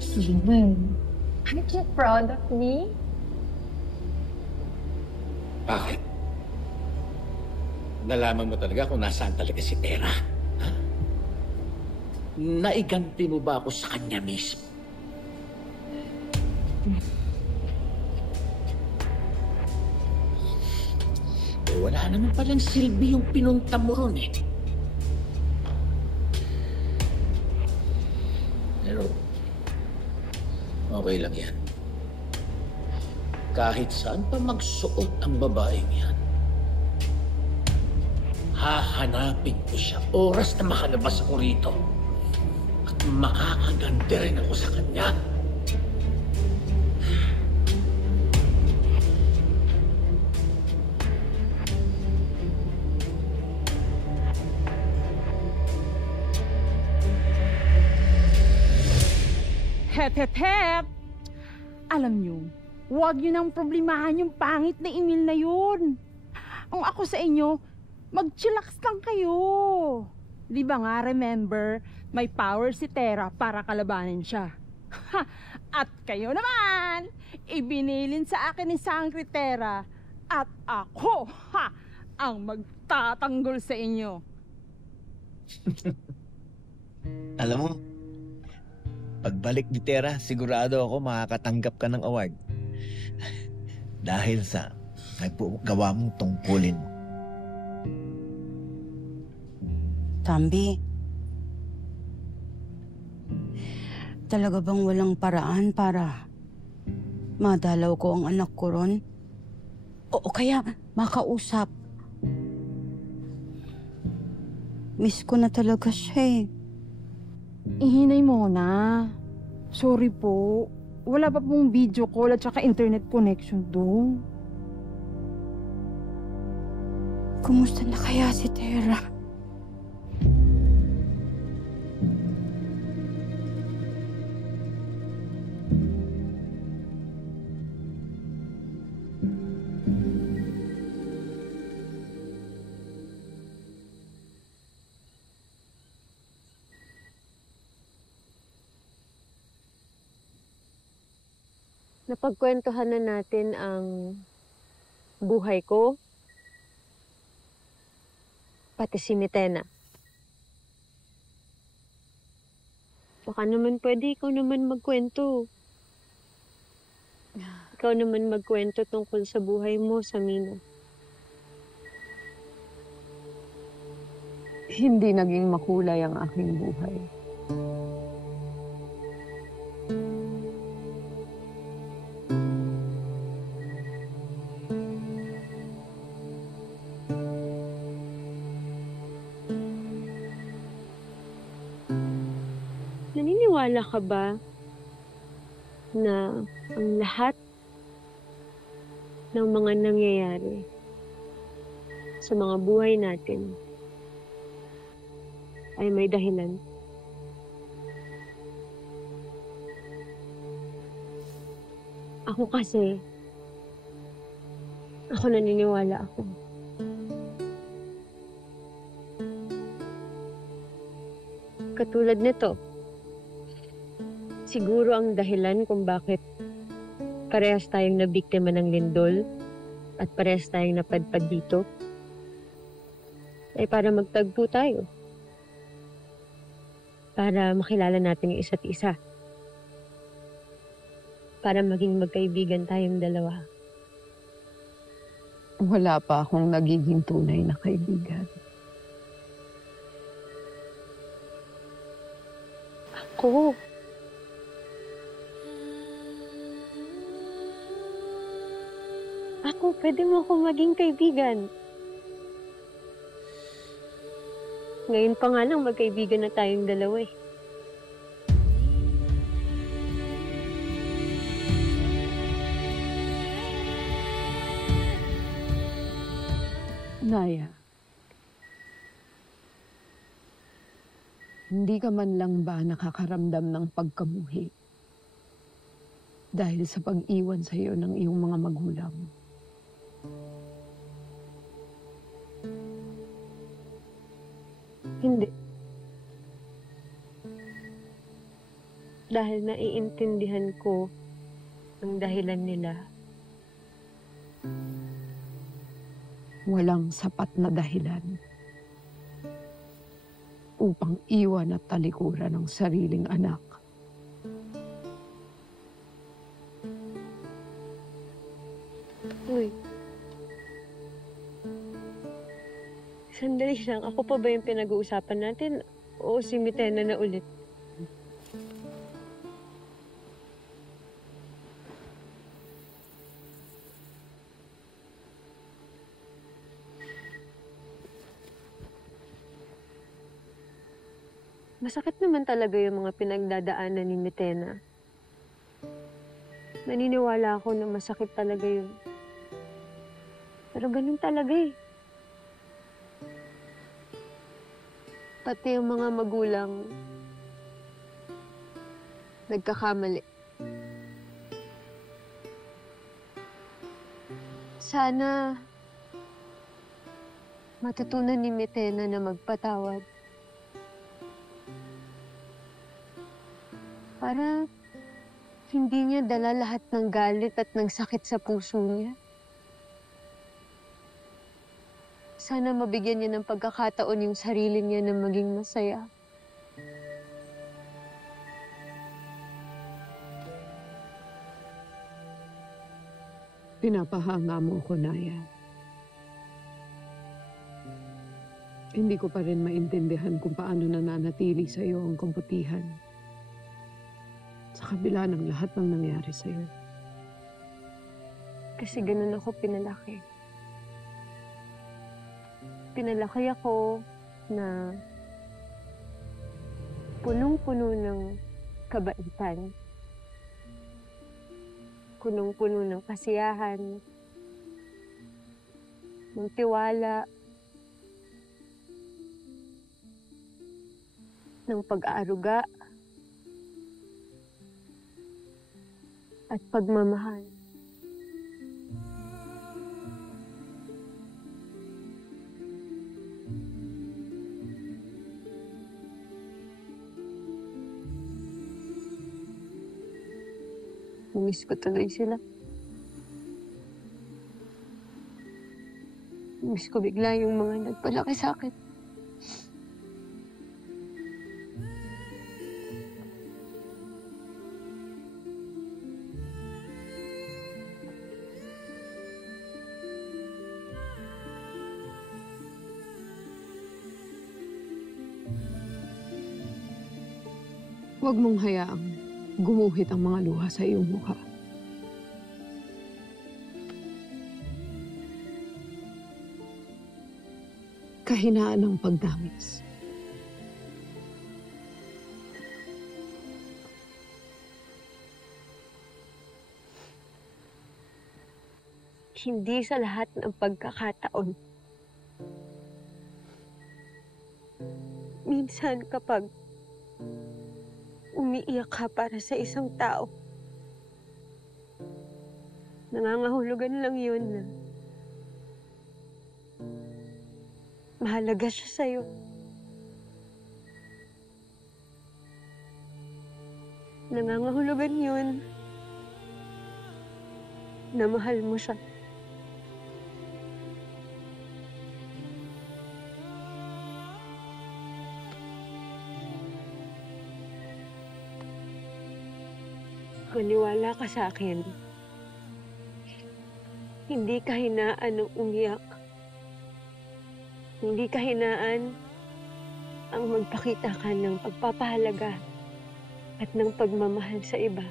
Steven, aren't you proud of me? Bakit? Nalaman mo talaga kung nasaan talaga si Tera? Ha? Naiganti mo ba ako sa kanya mismo? Wala naman palang silbi yung pinunta mo ron eh. Pero, okay lang yan. Kahit saan pa magsuot ang babaeng yan, hahanapin ko siya oras na makalabas ako rito. At makakaganda rin ako sa kanya. Het, het, het! Alam nyo, huwag nyo nang problemahan yung pangit na Emil na yun. Ang ako sa inyo, mag-chillax lang kayo. Di ba nga, remember, may power si Tera para kalabanin siya. At kayo naman, ibinilin sa akin ni Sangre Tera at ako, ang magtatanggol sa inyo. Alam mo, pagbalik ni Tera, sigurado ako makakatanggap ka ng award. Dahil sa gawa mong tungkulin mo. Tambi, talaga bang walang paraan para madalaw ko ang anak ko ron? O kaya makausap? Miss ko na talaga siya eh. Ihinay mo na. Sorry po. Wala pa pong video call at saka internet connection doon. Kumusta na kaya si Tera? Napagkwentuhan na natin ang buhay ko, pati si Mitena. Baka naman pwede ikaw naman magkwento. Ikaw naman magkwento tungkol sa buhay mo sa Mina. Hindi naging makulay ang aking buhay. Naniniwala ka ba na ang lahat ng mga nangyayari sa mga buhay natin ay may dahilan? Ako kasi, naniniwala ako. Katulad nito, siguro ang dahilan kung bakit parehas tayong nabiktima ng lindol at parehas tayong napadpad dito ay para magtagpo tayo. Para makilala natin yung isa't isa. Para maging magkaibigan tayong dalawa. Wala pa akong nagiging tunay na kaibigan. Ako. Pwede mo akong maging kaibigan. Ngayon pa nga lang magkaibigan na tayong dalawa eh. Naya, hindi ka man lang ba nakakaramdam ng pagkamuhi dahil sa pag-iwan sa iyo ng iyong mga magulang? Hindi. Dahil naiintindihan ko ang dahilan nila. Walang sapat na dahilan upang iwan at talikuran ang sariling anak. Uy. Sandali lang. Ako pa ba yung pinag-uusapan natin? O si Mitena na ulit? Masakit naman talaga yung mga pinagdadaanan ni Mitena. Naniniwala ako na masakit talaga yun. Pero ganun talaga eh. Pati yung mga magulang nagkakamali. Sana matutunan ni Mitena na magpatawad. Para hindi niya dala lahat ng galit at ng sakit sa puso niya. Sana mabigyan niya ng pagkakataon yung sarili niya na maging masaya. Pinapahanga mo ko, Naya. Hindi ko pa rin maintindihan kung paano nananatili sa iyo ang kamputihan. Sa kabila ng lahat ng nangyari sa iyo. Kasi ganun ako pinalaki. Pinalaki ako na punong-puno ng kabaitan. Punong-puno ng kasiyahan, ng tiwala, ng pag-aaruga, at pagmamahal. Miss ko tuloy sila. Miss ko bigla yung mga nagpalaki sa akin. Huwag mong hayaang gumuhit ang mga luha sa iyong mukha. Kahinaan ng pagdamis. Hindi sa lahat ng pagkakataon. Minsan kapag umiiyak ka para sa isang tao, Nangangahulugan lang yun na mahalaga siya sa'yo. Nangangahulugan yun na mahal mo siya. Maniwala ka sa akin. Hindi ka hinaan ng umiyak. Hindi ka hinaan ang magpakita ka ng pagpapahalaga at ng pagmamahal sa iba.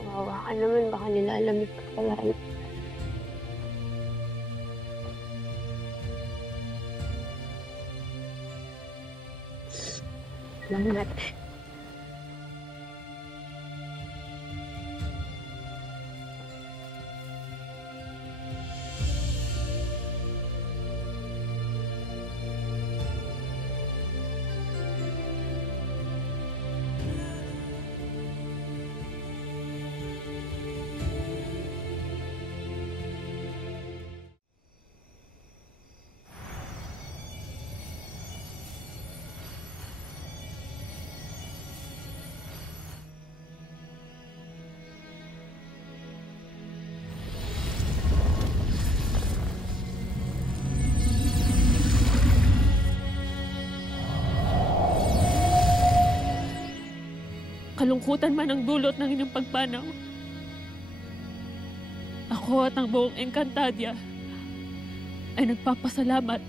Kawawa ka naman, baka nilalamig ka palalo. Salamat. Kalungkutan man ang dulot ng inyong pagpanaw. Ako at ang buong Encantadia ay nagpapasalamat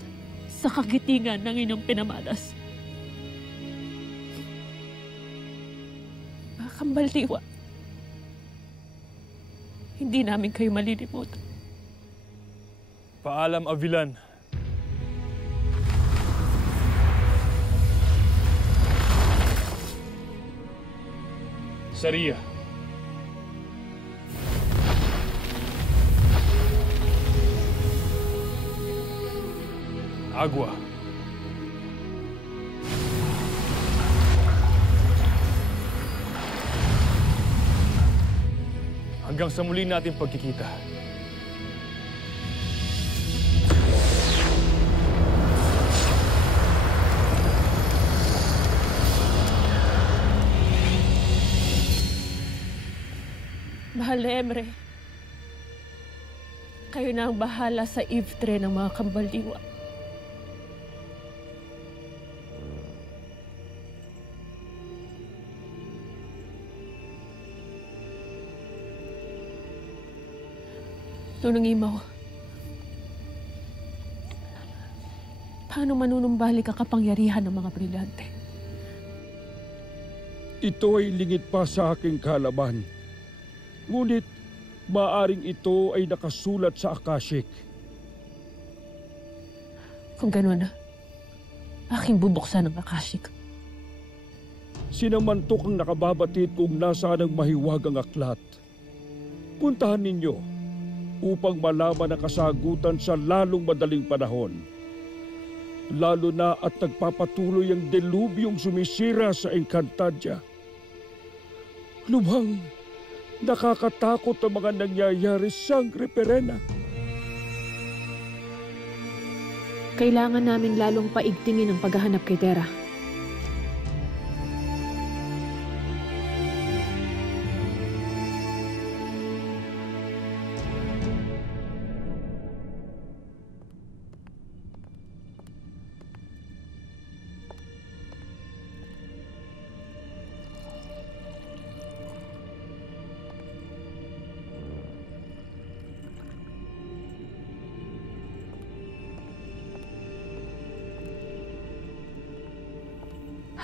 sa kagitingan ng inyong pinamalas. Mga Kambaldiwa, hindi namin kayo malilimutan. Paalam, Avilan. Saria. Agua. Hanggang sa muli natin pagkikita. Mahal na Emre, kayo na ang bahala sa Eve-3 ng mga Kambaldiwa. Nunang Imaw, paano manunumbalik ang kapangyarihan ng mga brilyante? Ito ay lingid pa sa aking kaalaman. Ngunit, maaring ito ay nakasulat sa Akashic. Kung gano'n, aking bubuksan ang Akashic. Sinamantok ang nakababatid kung nasaan ang mahiwagang aklat. Puntahan ninyo upang malaman ang kasagutan sa lalong madaling panahon. Lalo na at nagpapatuloy ang delubyong sumisira sa Encantadia. Lumang nakakatakot ang mga nangyayari sa Sangre Perena. Kailangan namin lalong paigtingin ang paghahanap kay Terra.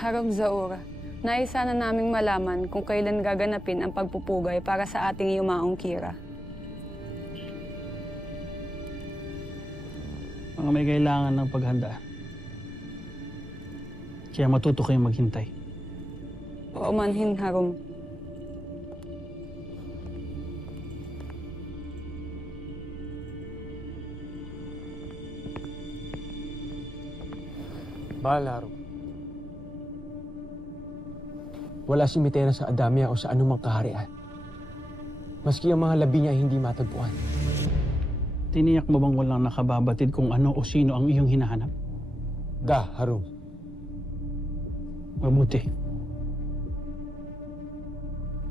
Harom Zaur, nais sana naming malaman kung kailan gaganapin ang pagpupugay para sa ating yumaong Kira. Mga may kailangan ng paghanda. Kaya matuto kayong maghintay. Oo manhin, Harom. Bahala, Harum. Wala si Mitena sa Adamia o sa anumang kaharian. Maski ang mga labi niya ay hindi matagpuan. Tiniyak mo bang walang nakababatid kung ano o sino ang iyong hinahanap? Da, Harum. Mabuti.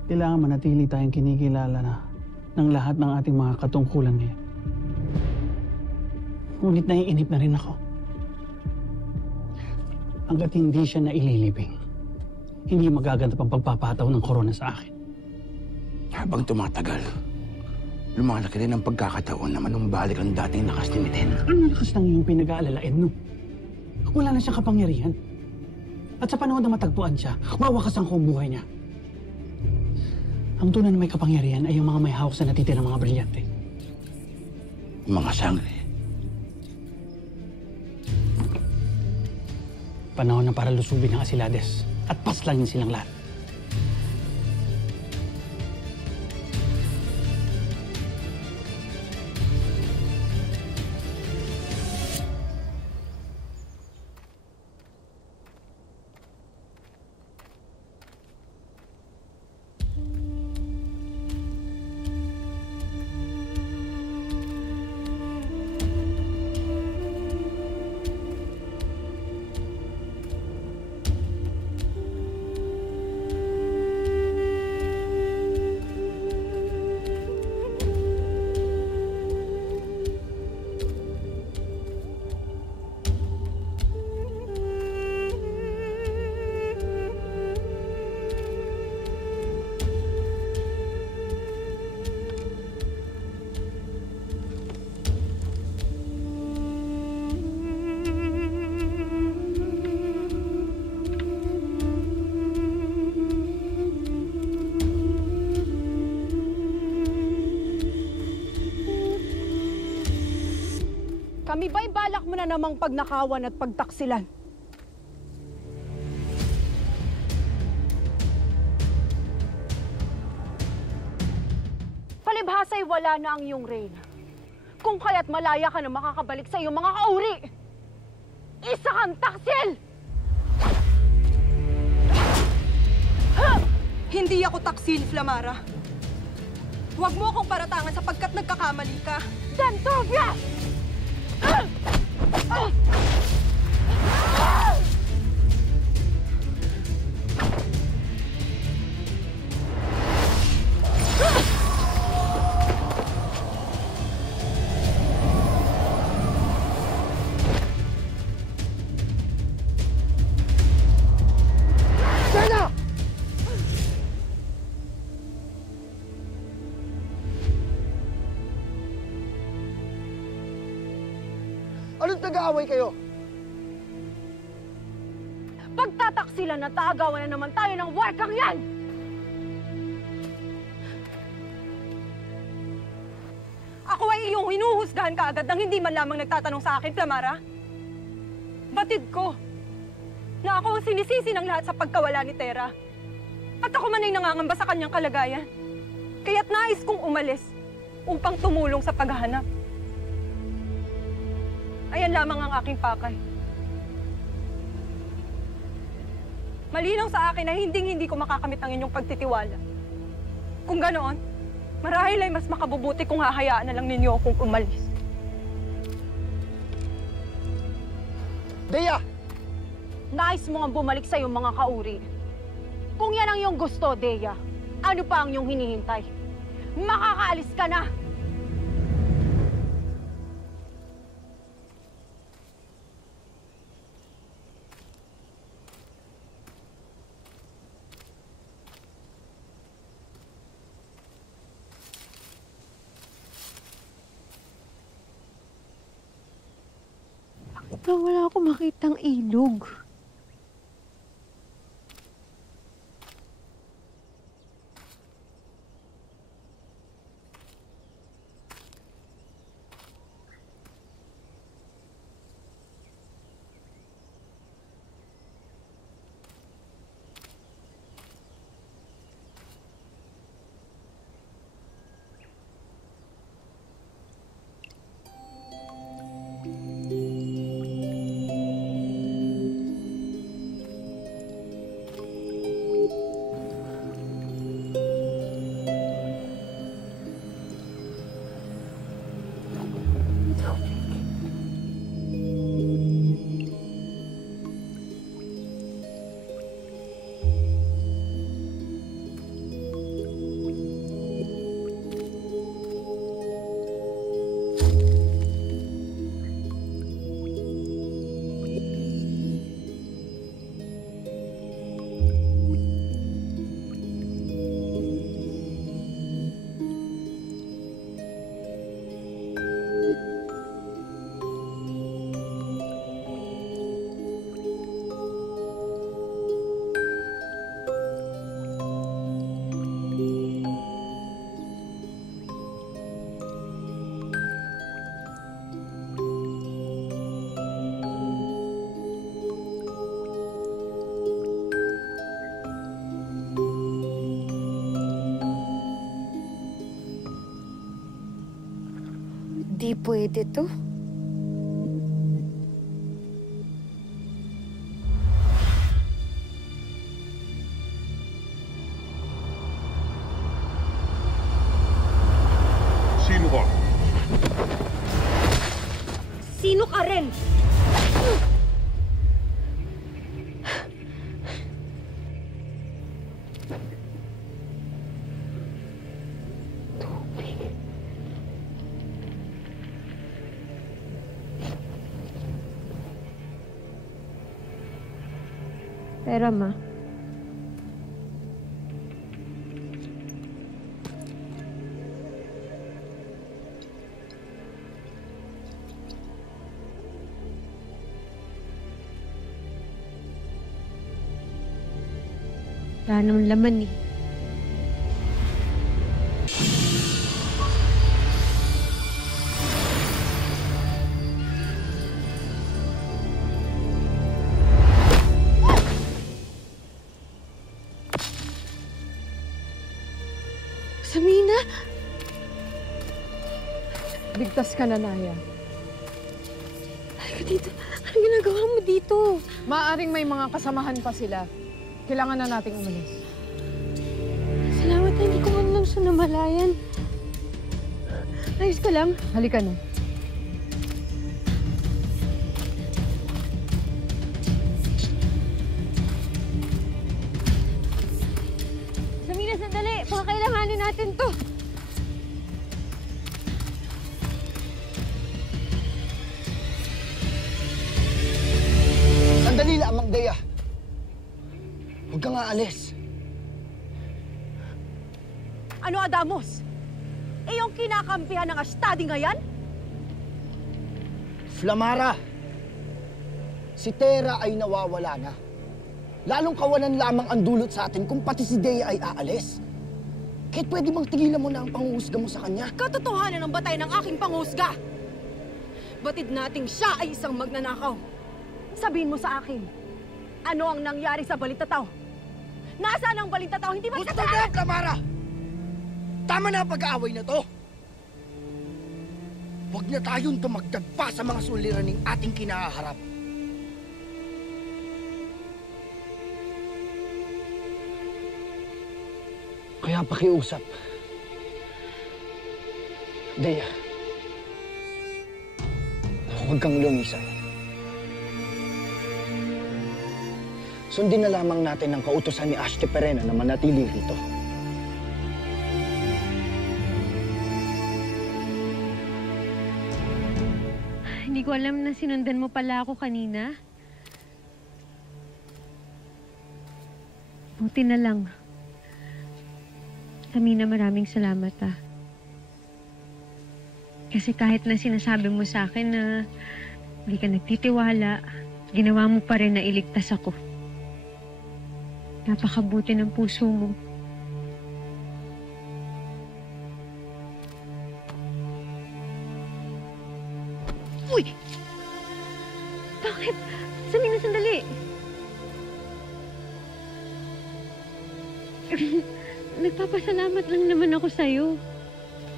Kailangan manatili tayong kinikilala na ng lahat ng ating mga katungkulan ngayon. Ngunit naiinip na rin ako. Hanggat hindi siya naililibing, hindi magaganap ang pagpapataw ng korona sa akin. Habang tumatagal, lumalaki rin ang pagkakataon na manumbalik ang dating lakas ni Mitena. Anong lakas ng iyong pinag-aalalain, no? Wala na siyang kapangyarihan. At sa panahon na matagpuan siya, wawakas ang buhay niya. Ang tunay na may kapangyarihan ay yung mga may hawak sa natitirang mga brilyante. Mga sangre. Panahon na para lusubin ang Asilades at paslangin silang lahat. Kami ba'y balak mo na namang pagnakawan at pagtaksilan? Palibhasa'y wala na ang iyong reyna. Kung kaya't malaya ka na makakabalik sa iyong mga kauri. Isa kang taksil! Hindi ako taksil, Flamara. Huwag mo akong paratangan sapagkat nagkakamali ka. Dantopia! Anong taga-away kayo? Pagtataksilan at taagawan na naman tayo ng warkang yan! Ako ay iyong hinuhusgahan kaagad nang hindi man lamang nagtatanong sa akin, Flamara. Batid ko na ako ang sinisisi ng lahat sa pagkawala ni Terra. At ako man ay nangangamba sa kanyang kalagayan. Kaya't nais kong umalis upang tumulong sa paghahanap. Ayan lamang ang aking pakay. Malinaw sa akin na hindi ko makakamit ang inyong pagtitiwala. Kung ganoon, marahil ay mas makabubuti kung hahayaan na lang ninyo akong umalis. Dea! Nais mo nga bumalik sa iyong mga kauri. Kung yan ang iyong gusto, Dea, ano pa ang iyong hinihintay? Makakaalis ka na! Bakit wala akong makitang ilog? pwede to. Sino ka? Sino ka rin? Pera, Ma. Wala namang laman eh. Samina! Ligtas ka na, Naya. Halika dito. Ano ginagawa mo dito? Maaring may mga kasamahan pa sila. Kailangan na nating umalis. Salamat na hindi ko man lang siya namalayan. Ayos ka lang? Halika na. Samina, sandali! Baka kailanganin natin to. Sandali lamang, Dea. Huwag kang aalis. Ano, Adamos? Yung kinakampihan ng Astadi ngayon? Flamara, si Tera ay nawawala na. Lalong kawalan lamang ang dulot sa atin kung pati si Dea ay aalis. Kahit pwede bang tigilan mo na ang panghusga mo sa kanya? Katotohanan ng batay ng aking panghusga. Batid nating siya ay isang magnanakaw. Sabihin mo sa akin, ano ang nangyari sa Balitataw? Nasaan ang Balitataw? Hindi ba Gusto na, Flamara! Tama na ang pag-aaway na to. Huwag na tayong tumagdag pa sa mga suliraning ating kinaharap. Kaya pakiusap. Dea, huwag kang lumisan. Sundin na lamang natin ang kautusan ni Ashte Perena na manatili rito. Hindi ko alam na sinundan mo pala ako kanina. Buti na lang. Samina, maraming salamat ah. Kasi kahit na sinasabi mo sa akin na hindi ka nagtitiwala, ginawa mo pa rin na iligtas ako. Napakabuti ng puso mo. Uy! Bakit? Samina, sandali! Nagpapasalamat lang naman ako sa'yo.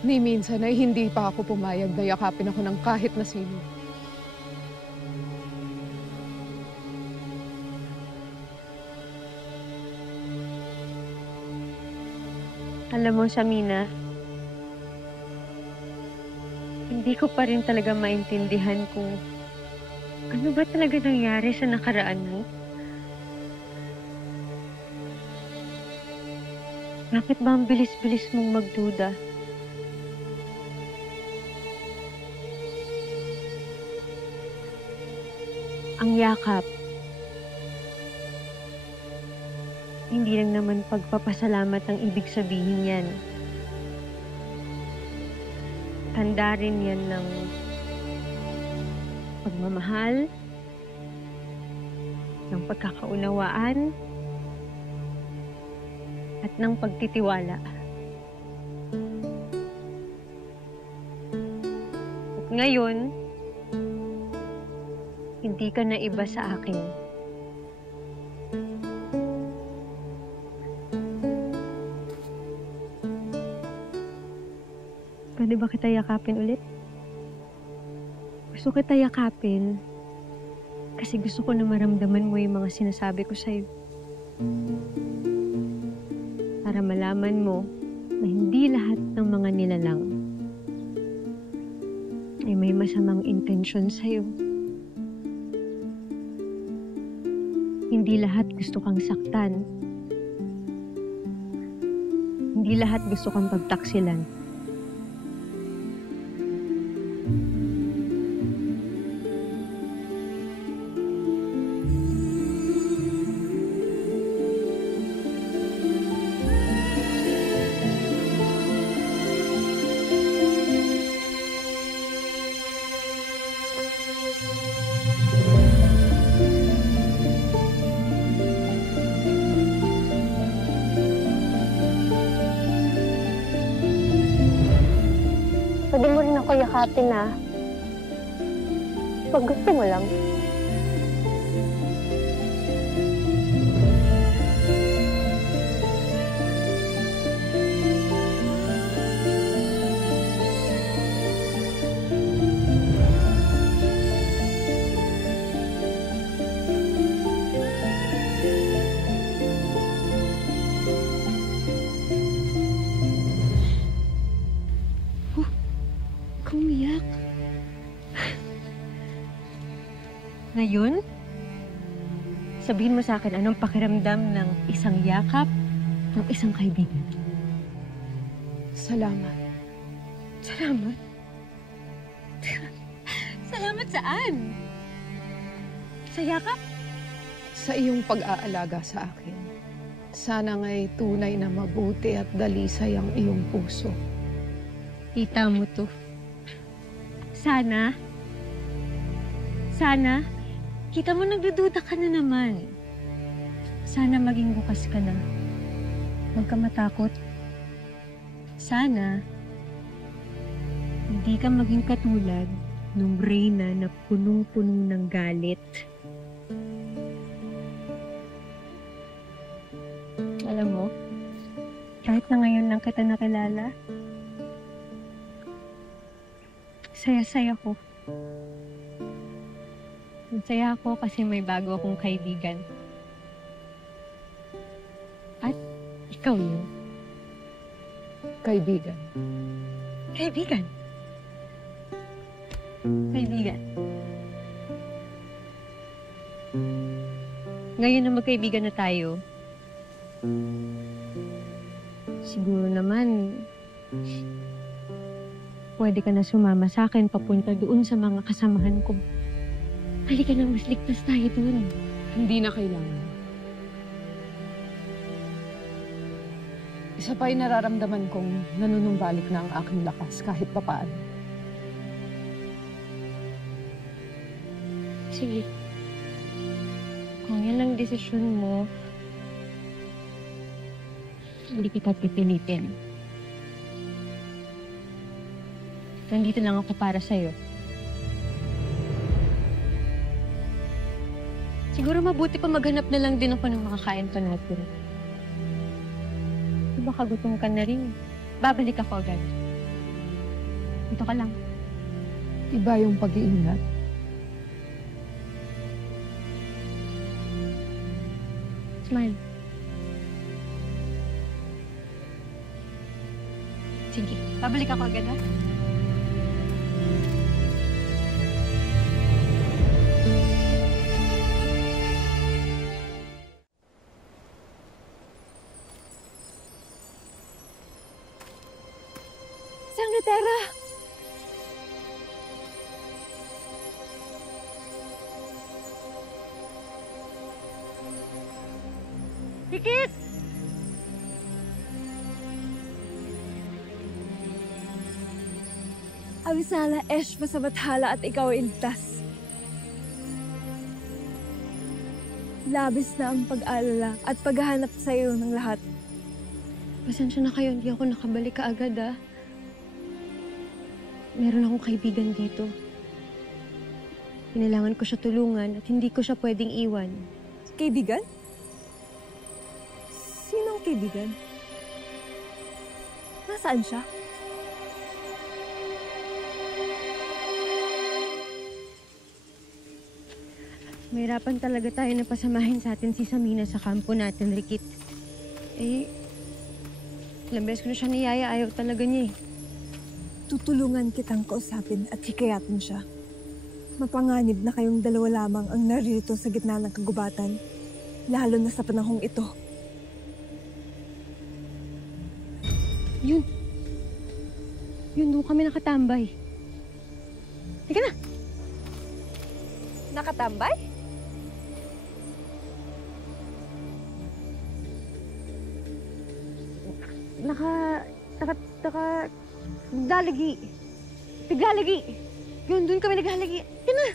Ni minsan ay hindi pa ako pumayag na yakapin ako ng kahit na sino. Alam mo, Samina, hindi ko pa rin talaga maintindihan kung ano ba talaga nangyari sa nakaraan mo. Bakit ba ang bilis-bilis mong magduda? Ang yakap, hindi lang naman pagpapasalamat ang ibig sabihin yan. Tanda rin yan ng pagmamahal, ng pagkakaunawaan, at ng pagtitiwala. At ngayon, hindi ka na iba sa akin. Pwede ba kita yakapin ulit? Gusto kita yakapin kasi gusto ko na maramdaman mo yung mga sinasabi ko sa'yo. Para malaman mo na hindi lahat ng mga nilalang ay may masamang intensyon sa'yo. Hindi lahat gusto kang saktan. Hindi lahat gusto kang pagtaksilan. Pwede mo rin ako yakapin na. Pag gusto mo lang. Kumiyak. Ngayon, sabihin mo sa akin anong pakiramdam ng isang yakap ng isang kaibigan. Salamat. Salamat? Salamat saan? Sa yakap? Sa iyong pag-aalaga sa akin. Sana nga'y tunay na mabuti at dalisay ang iyong puso. Kita mo to. Sana. Kita mo nagdududa ka na naman. Sana maging bukas ka na. Huwag ka matakot. Sana, hindi ka maging katulad nung Reyna na punong-puno ng galit. Alam mo, kahit na ngayon lang kita nakilala, saya-saya ko. Masaya ako kasi may bago akong kaibigan. At ikaw yun. Kaibigan. Kaibigan. Kaibigan. Ngayon na magkaibigan na tayo, siguro naman, pwede ka na sumama sa akin papunta doon sa mga kasamahan ko. Halika na, mas ligtas tayo doon. Hindi na kailangan. Isa pa'y nararamdaman kong nanunumbalik na ang aking lakas kahit papaano. Sige. Kung yan ang desisyon mo, hindi kita pipilitin. Nandito lang ako para sa'yo. Siguro mabuti pa maghanap na lang din ako ng makakain pa natin. Baka gutom ka na rin. Babalik ako agad. Dito ka lang. Iba yung pag-iingat. Smile. Sige, babalik ako agad, ha? Tera! Dikit! Abisala, Esh, masabathala at ikaw ay ligtas. Labis na ang pag-alala at paghahanap sa iyo ng lahat. Pasensya na kayo, hindi ako nakabalik kaagad, ah. Meron akong kaibigan dito. Kailangan ko siya tulungan at hindi ko siya pwedeng iwan. Kaibigan? Sinong kaibigan? Nasaan siya? Mahirapan talaga tayo na pasamahin sa atin si Samina sa kampo natin, Rikit. Ilang beses ko na siya niyaya, ayaw talaga niya eh. Tutulungan kitang kausapin at hikayatin siya. Mapanganib na kayong dalawa lamang ang naririto sa gitna ng kagubatan, lalo na sa panahong ito. Yun doon kami nakatambay. Teka na! Nakatambay? Naglalagi. Yun, doon kami naglalagi. Teka na!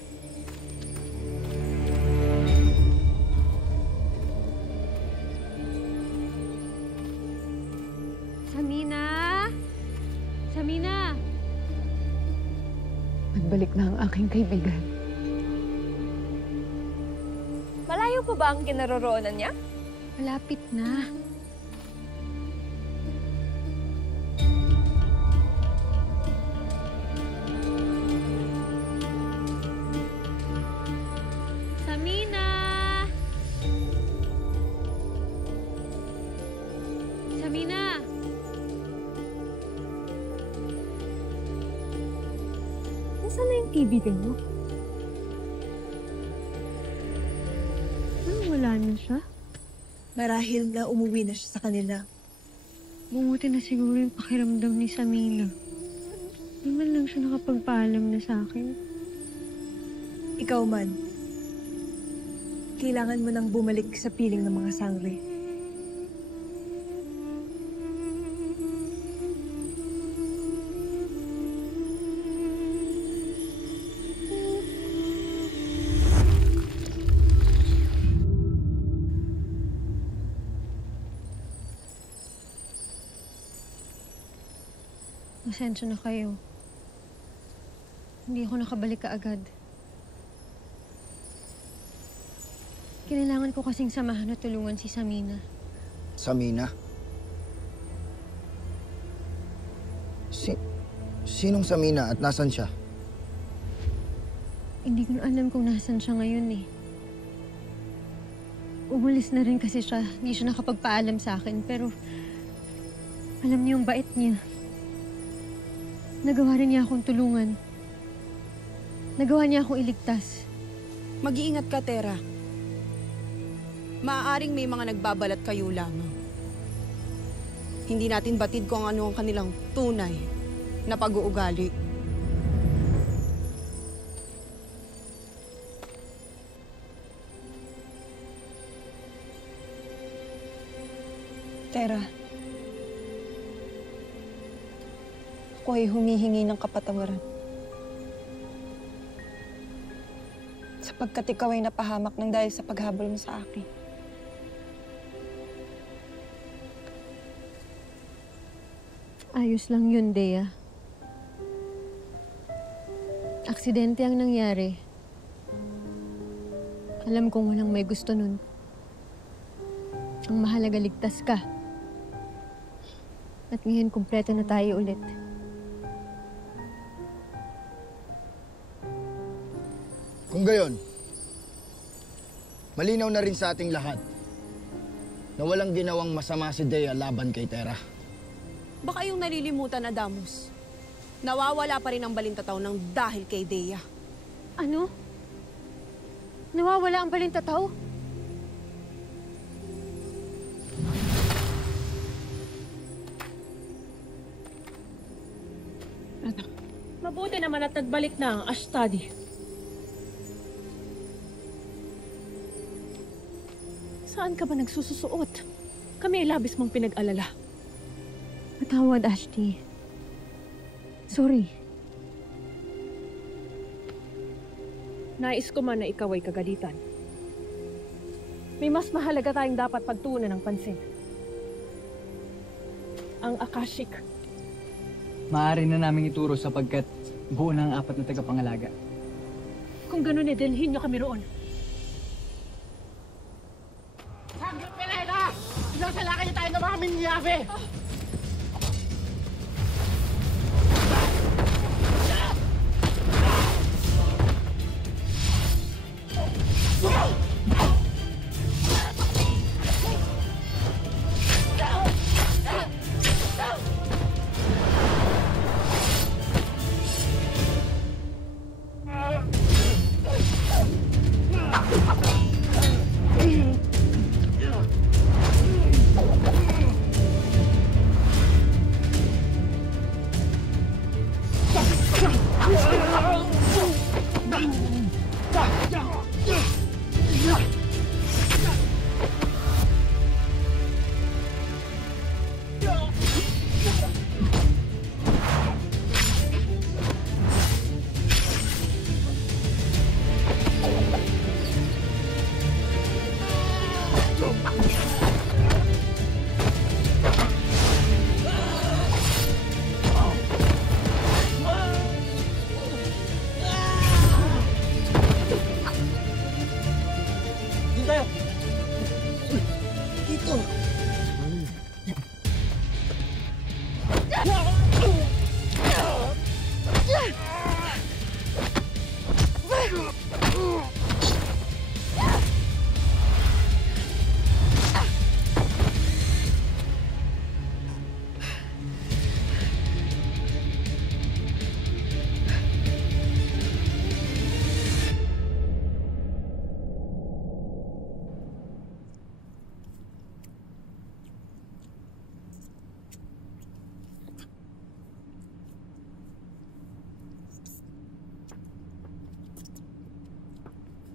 Samina! Nagbalik na ang aking kaibigan. Malayo pa ba ang kinaroroonan niya? Malapit na. Samina! Nasaan na yung kaibigan mo? Wala na siya? Marahil na umuwi na siya sa kanila. Bumuti na siguro yung pakiramdam ni Samina. Di man lang siya nakapagpaalam na sa akin. Ikaw man, kailangan mo nang bumalik sa piling ng mga sangre. Pasensya na kayo. Hindi ako nakabalik kaagad. Kailangan ko kasing samahan at tulungan si Samina. Samina? Sinong Samina at nasan siya? Hindi ko na alam kung nasan siya ngayon eh. Umalis na rin kasi siya. Hindi siya nakapagpaalam sa akin, pero alam niyo yung bait niya. Nagawa rin niya akong tulungan. Nagawa niya akong iligtas. Mag-iingat ka, Tera. Maaaring may mga nagbabalat kayo lamang. Hindi natin batid kung ano ang kanilang tunay na pag-uugali. Tera, ako ay humihingi ng kapatawaran. Sapagkat ikaw ay napahamak ng dahil sa paghabol mo sa akin. Ayos lang yun, Dea. Aksidente ang nangyari. Alam kong walang may gusto nun. Ang mahalaga, ligtas ka. At ngayon, kumpleto na tayo ulit. Kung gayon, malinaw na rin sa ating lahat na walang ginawang masama si Dea laban kay Tera. Baka yung nalilimutan, Adamus. Nawawala pa rin ang balintataw ng dahil kay Dea. Ano? Nawawala ang balintataw? Mabuti naman at nagbalik na ang Ashtadi. Saan ka ba nagsususuot? Kami ay labis mong pinag-alala. Patawad, Ashti. Sorry. Nais ko man na ikaw ay kagalitan. May mas mahalaga tayong dapat pagtuunan ng pansin. Ang Akashic. Maaari na namin ituro sapagkat buo na ang 4 na tagapangalaga. Kung ganun, dalhin niyo kami roon. Sangre Pereira! Ilang salakay niya tayo na mga minyave!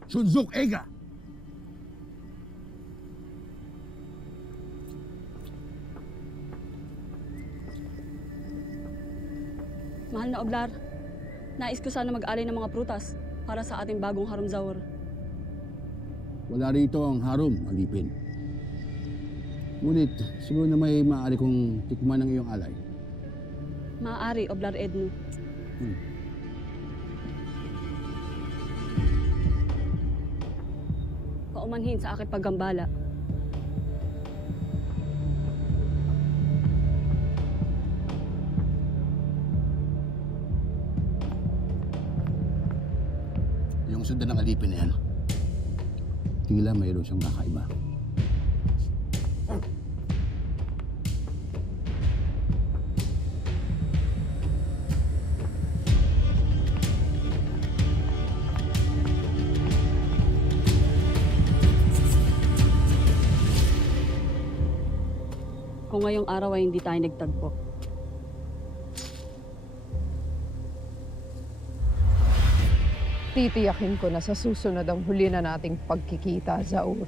Sunzuk Ega! Mahal na Oblar, nais ko sana mag-alay ng mga prutas para sa ating bagong Harum Zaur. Wala rito ang harum, alipin. Ngunit, siguro na may maaari kong tikman ng iyong alay. Maaari, Oblar Edno. Paumanhin sa aking paggambala. Yung sundan ng alipin na yan, tila mayroon siyang kakaiba. Kung ngayong araw ay hindi tayo nagtagpo. Titiyakin ko na sa susunod ang huli na nating pagkikita, Zaur.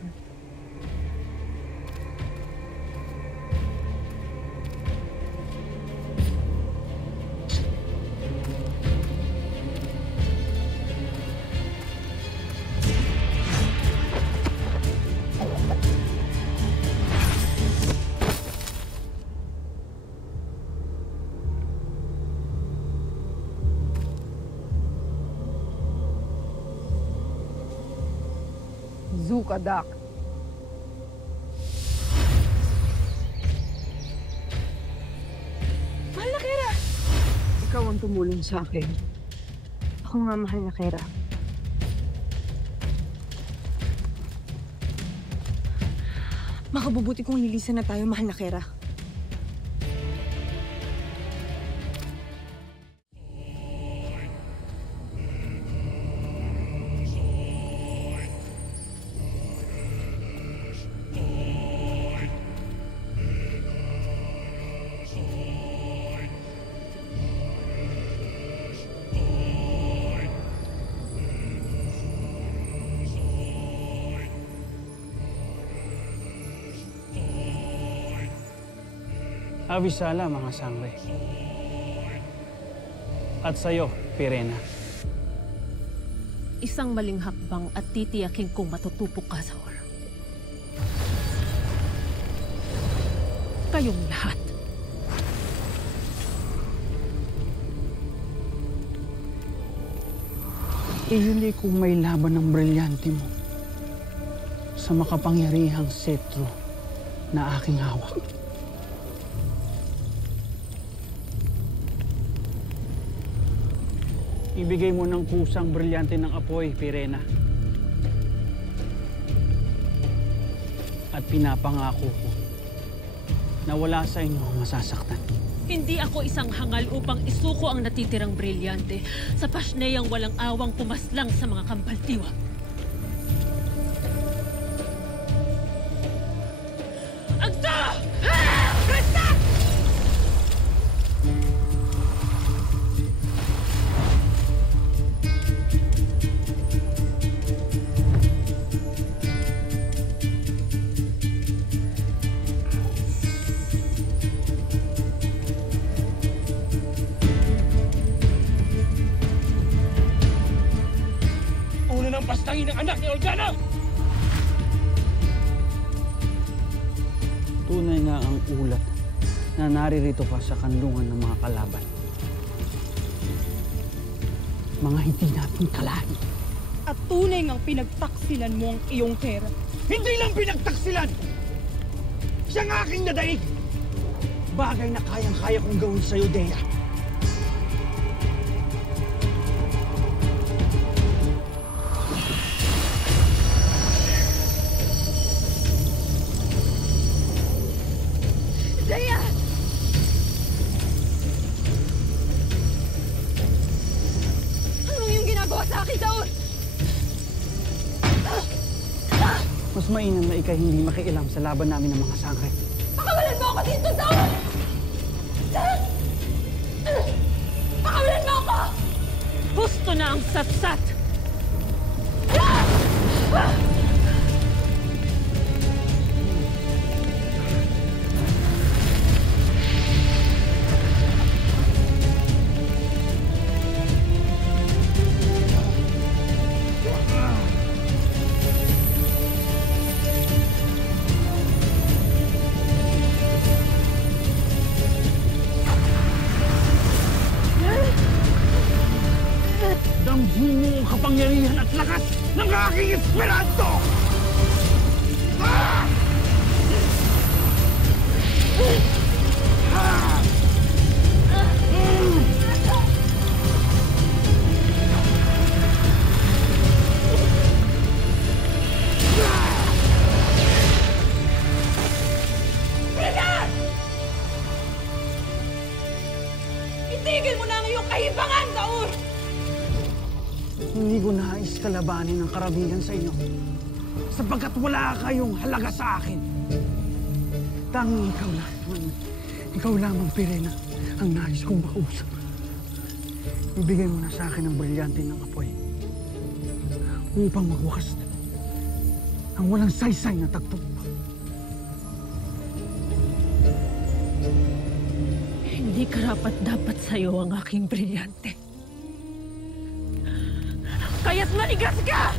Zukadak. Mahal na Kera! Ikaw ang tumulong sa akin. Ako nga, mahal na Kera. Makabubuti kung lilisan na tayo, mahal na Kera. Avisala, mga sangre. At sa'yo, Pirena. Isang maling hakbang at titiyakin kong matutupok ka, Zaur. Kayong lahat. Hindi kung may laban ng brilyante mo sa makapangyarihang setro na aking hawak. Ibigay mo ng kusang brilyante ng apoy, Pirena. At pinapangako ko na wala sa inyo ang masasaktan. Hindi ako isang hangal upang isuko ang natitirang brilyante sa pasneyang walang awang pumaslang sa mga kambaltiwa. Agta! Agta! Pastangin ng anak ni Olgana! Tunay nga ang ulat na naririto ka sa kanlungan ng mga kalaban. Mga hindi natin kalahi. At tunay ngang pinagtaksilan mo ang iyong Kera. Hindi lang pinagtaksilan! Siyang aking nadaig! Bagay na kayang-kaya kong gawin sa'yo, Dea. ginagawa sa akin, Saul? Mas mainam na ikay hindi makialam sa laban namin ng mga sangre. Pakawalan mo ako dito, Saul! Pakawalan mo ako! Gusto na ang satsat! Damhin mo ang kapangyarihan at lakas ng aking Esperanto! Ah! Ah! Brenda! Itigil mo na ang iyong kahibangan, Saul! Hindi ko nais kalabanin ang karamihan sa inyo sapagkat wala kayong halaga sa akin. Tanging ikaw lamang, Pirena, ang nais kong makausap. Ibigay mo na sa akin ang brilyante ng apoy upang magwakas ang walang saysay na tagpo. Hindi karapat-dapat sa'yo ang aking brilyante. Kaya't manigas ka!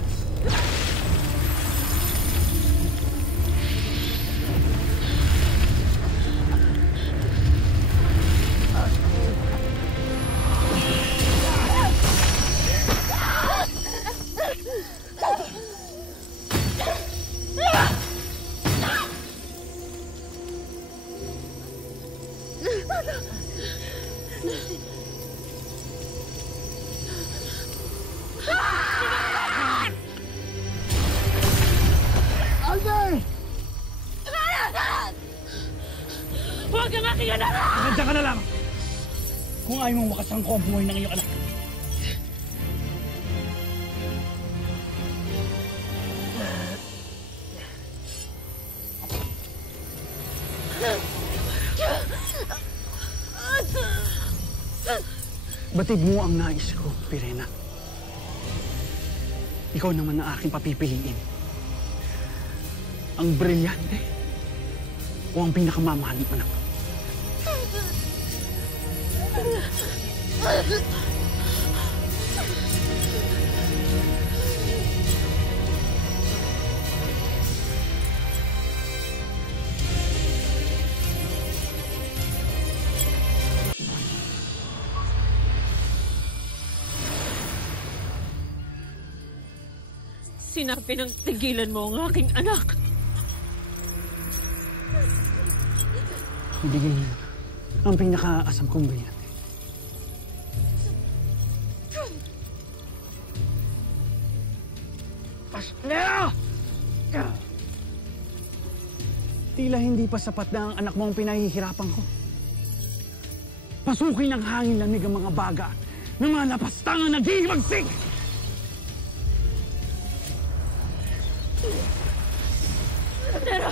Huwag ang aking anak! Nandiyan ka na lang! Kung ayaw mong makasangko ang buhay ng iyong anak. Batid mo ang nais ko, Pirena. Ikaw naman ang aking papipiliin. Ang brilyante o ang pinakamamahal ng anak. Sinabi ng tigilan mo ang aking anak. Ibigay niyo ang pinakaasam kong brilyante. Leo! Tila hindi pa sapat na ang anak mo ang pinahihirapan ko. Pasukin ng hangin lamig ang mga baga ng mga napastangan naghihimagsik! Pero...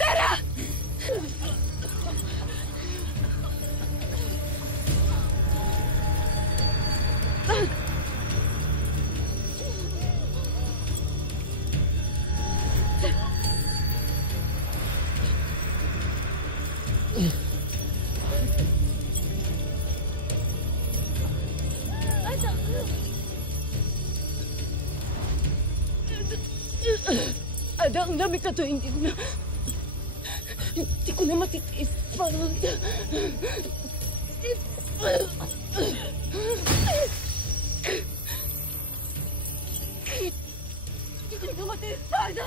Tara! Ada, ang lamig na to. Hindi ko na matitiis. Parang... Hindi ko na matitiis. Ada!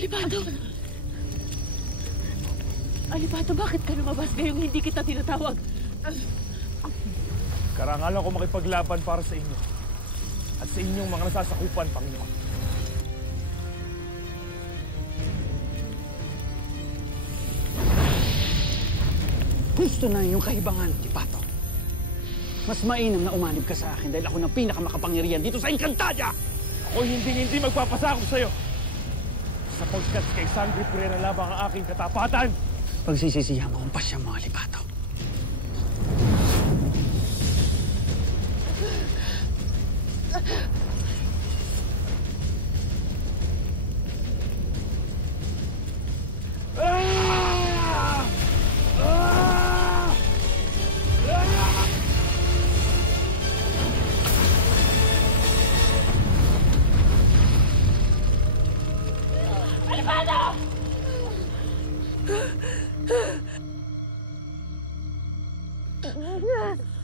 Alipado! Alipado, bakit ka lumabas ngayong hindi kita tinatawag? Karangalan ko makipaglaban para sa inyo. At sa inyong mga nasasakupan, Panginoon. Gusto na yung kahibangan, Lipato. Mas mainam na umanib ka sa akin dahil ako ng pinakamakapangyarihan dito sa Encantadia! Ako hindi magpapasakop sa'yo. Sapagkat kay Sangre Pirena lamang ang aking katapatan. Pagsisisihan mo ang pasya mo, Lipato.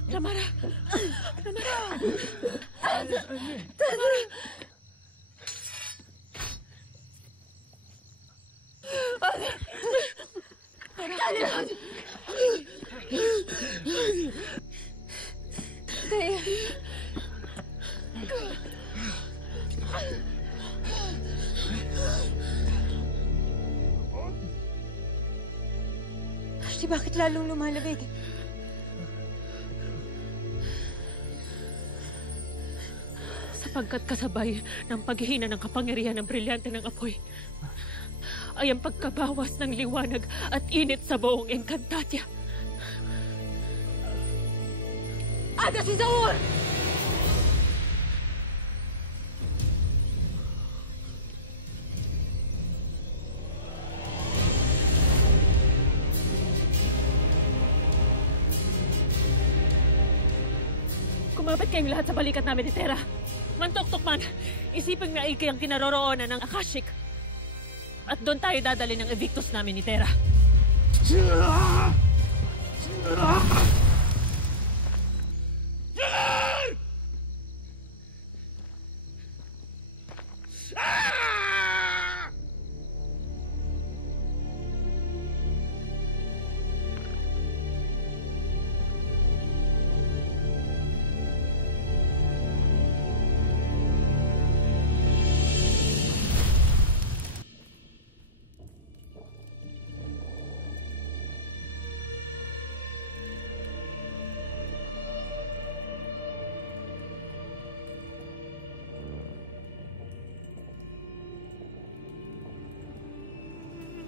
Tamara! Ashley, bakit lalong lumalamig? Sapagkat kasabay ng paghihina ng kapangyarihan ng brilyante ng apoy ay ang pagkabawas ng liwanag at init sa buong Encantadia. Aga si Zaur! Kumapit kayong lahat sa balikat namin ni Terra. Mantok-tok man, isipin na iki ang kinaroroonan ng Akashic. At doon tayo dadali ng Evictus namin ni Terra.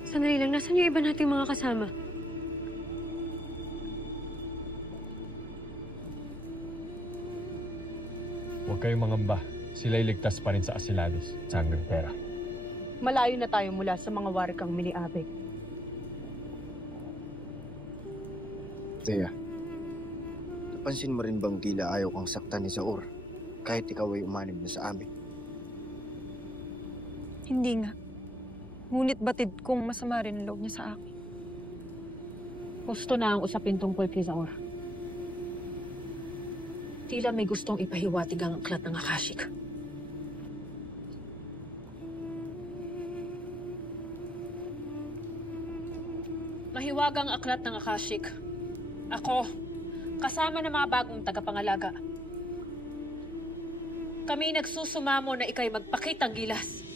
Sandali lang, nasan yung iba nating mga kasama? Huwag kayong mangamba. Sila'y ligtas pa rin sa Asilades, Sangre Pera. Malayo na tayo mula sa mga warikang Miliabig. Thea, napansin mo rin bang tila ayaw kang saktan ni Zaur kahit ikaw ay umanib na sa amin? Hindi nga. Ngunit batid kong masama rin ang loob niya sa akin. Gusto na ang usapin tungkol kay Zaur. Tila may gustong ipahiwatig ang aklat ng Akashic. Mahiwagang aklat ng Akashic. Ako, kasama ng mga bagong tagapangalaga. Kami nagsusumamo na ikay magpakitang gilas.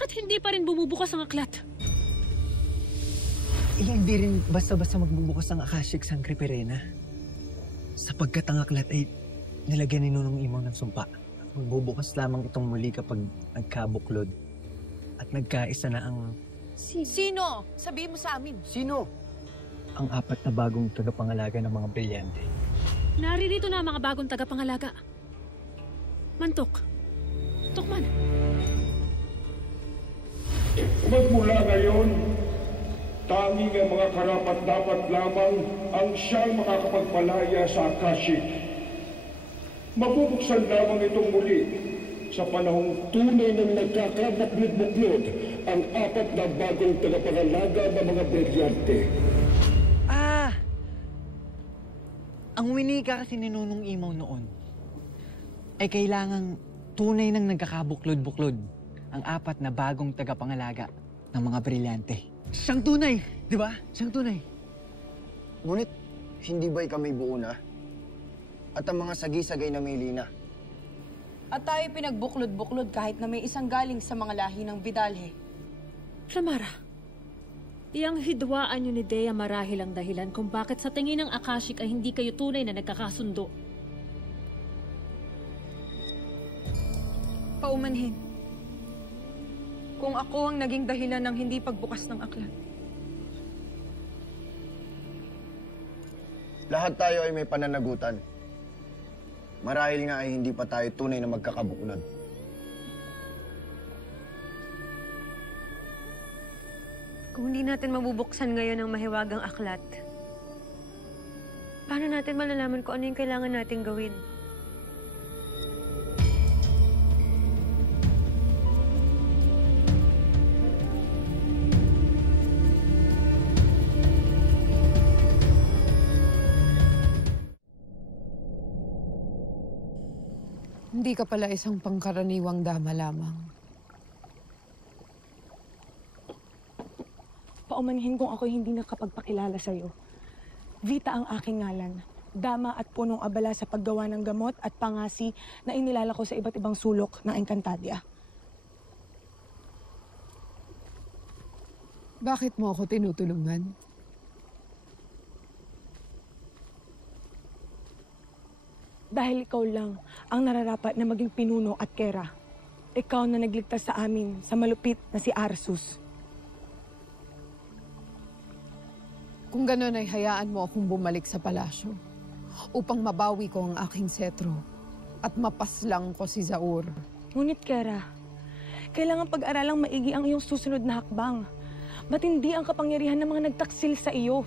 Bakit hindi pa rin bumubukas ang aklat? Hindi rin basta-basta magbubukas ang Akashic Sangre Perena. Sapagkat ang aklat ay nilagyan ni Nunong Imaw ng sumpa. Magbubukas lamang itong muli kapag nagkabuklod. At nagkaisa na ang... Sino? Sabihin mo sa amin. Sino? Ang 4 na bagong tagapangalaga ng mga brilyante. Naririto na ang mga bagong tagapangalaga. Mantok. Tukman. Magmula ngayon, tanging ang mga karapat-dapat lamang ang siyang makakapagpalaya sa Akashic. Mabubuksan lamang itong muli sa panahong tunay ng nagkakabuklod-buklod ang 4 na bagong tagapangalaga ng mga brilyante. Ang winika kasi ni Nunong Imaw noon ay kailangang tunay ng nagkakabuklod-buklod ang 4 na bagong tagapangalaga ng mga brilyante. Siyang tunay, di ba? Siyang tunay. Ngunit, hindi ba'y kami buo na? At ang mga sagi-sagay na may lina? At tayo pinagbuklod-buklod kahit na may isang galing sa mga lahi ng Vidalhe. Flamara, iyang hidwaan niyo ni Dea marahil ang dahilan kung bakit sa tingin ng Akashic ay hindi kayo tunay na nagkakasundo. Paumanhin. Kung ako ang naging dahilan ng hindi pagbukas ng aklat. Lahat tayo ay may pananagutan. Marahil nga ay hindi pa tayo tunay na magkakabuklod. Kung hindi natin mabubuksan ngayon ang mahiwagang aklat, paano natin malalaman kung ano yung kailangan nating gawin? Hindi ka pala isang pangkaraniwang dama lamang. Paumanhin kung ako'y hindi nakapagpakilala sa'yo. Vita ang aking ngalan. Dama at punong abala sa paggawa ng gamot at pangasi na inilala ko sa iba't ibang sulok ng Encantadia. Bakit mo ako tinutulungan? Dahil ikaw lang ang nararapat na maging pinuno at kera. Ikaw na nagligtas sa amin sa malupit na si Arsus. Kung gano'n ay hayaan mo akong bumalik sa palasyo upang mabawi ko ang aking setro at mapaslang ko si Zaur. Ngunit, Kera, kailangan pag-aralang maigi ang iyong susunod na hakbang. Matindi ang kapangyarihan ng mga nagtaksil sa iyo.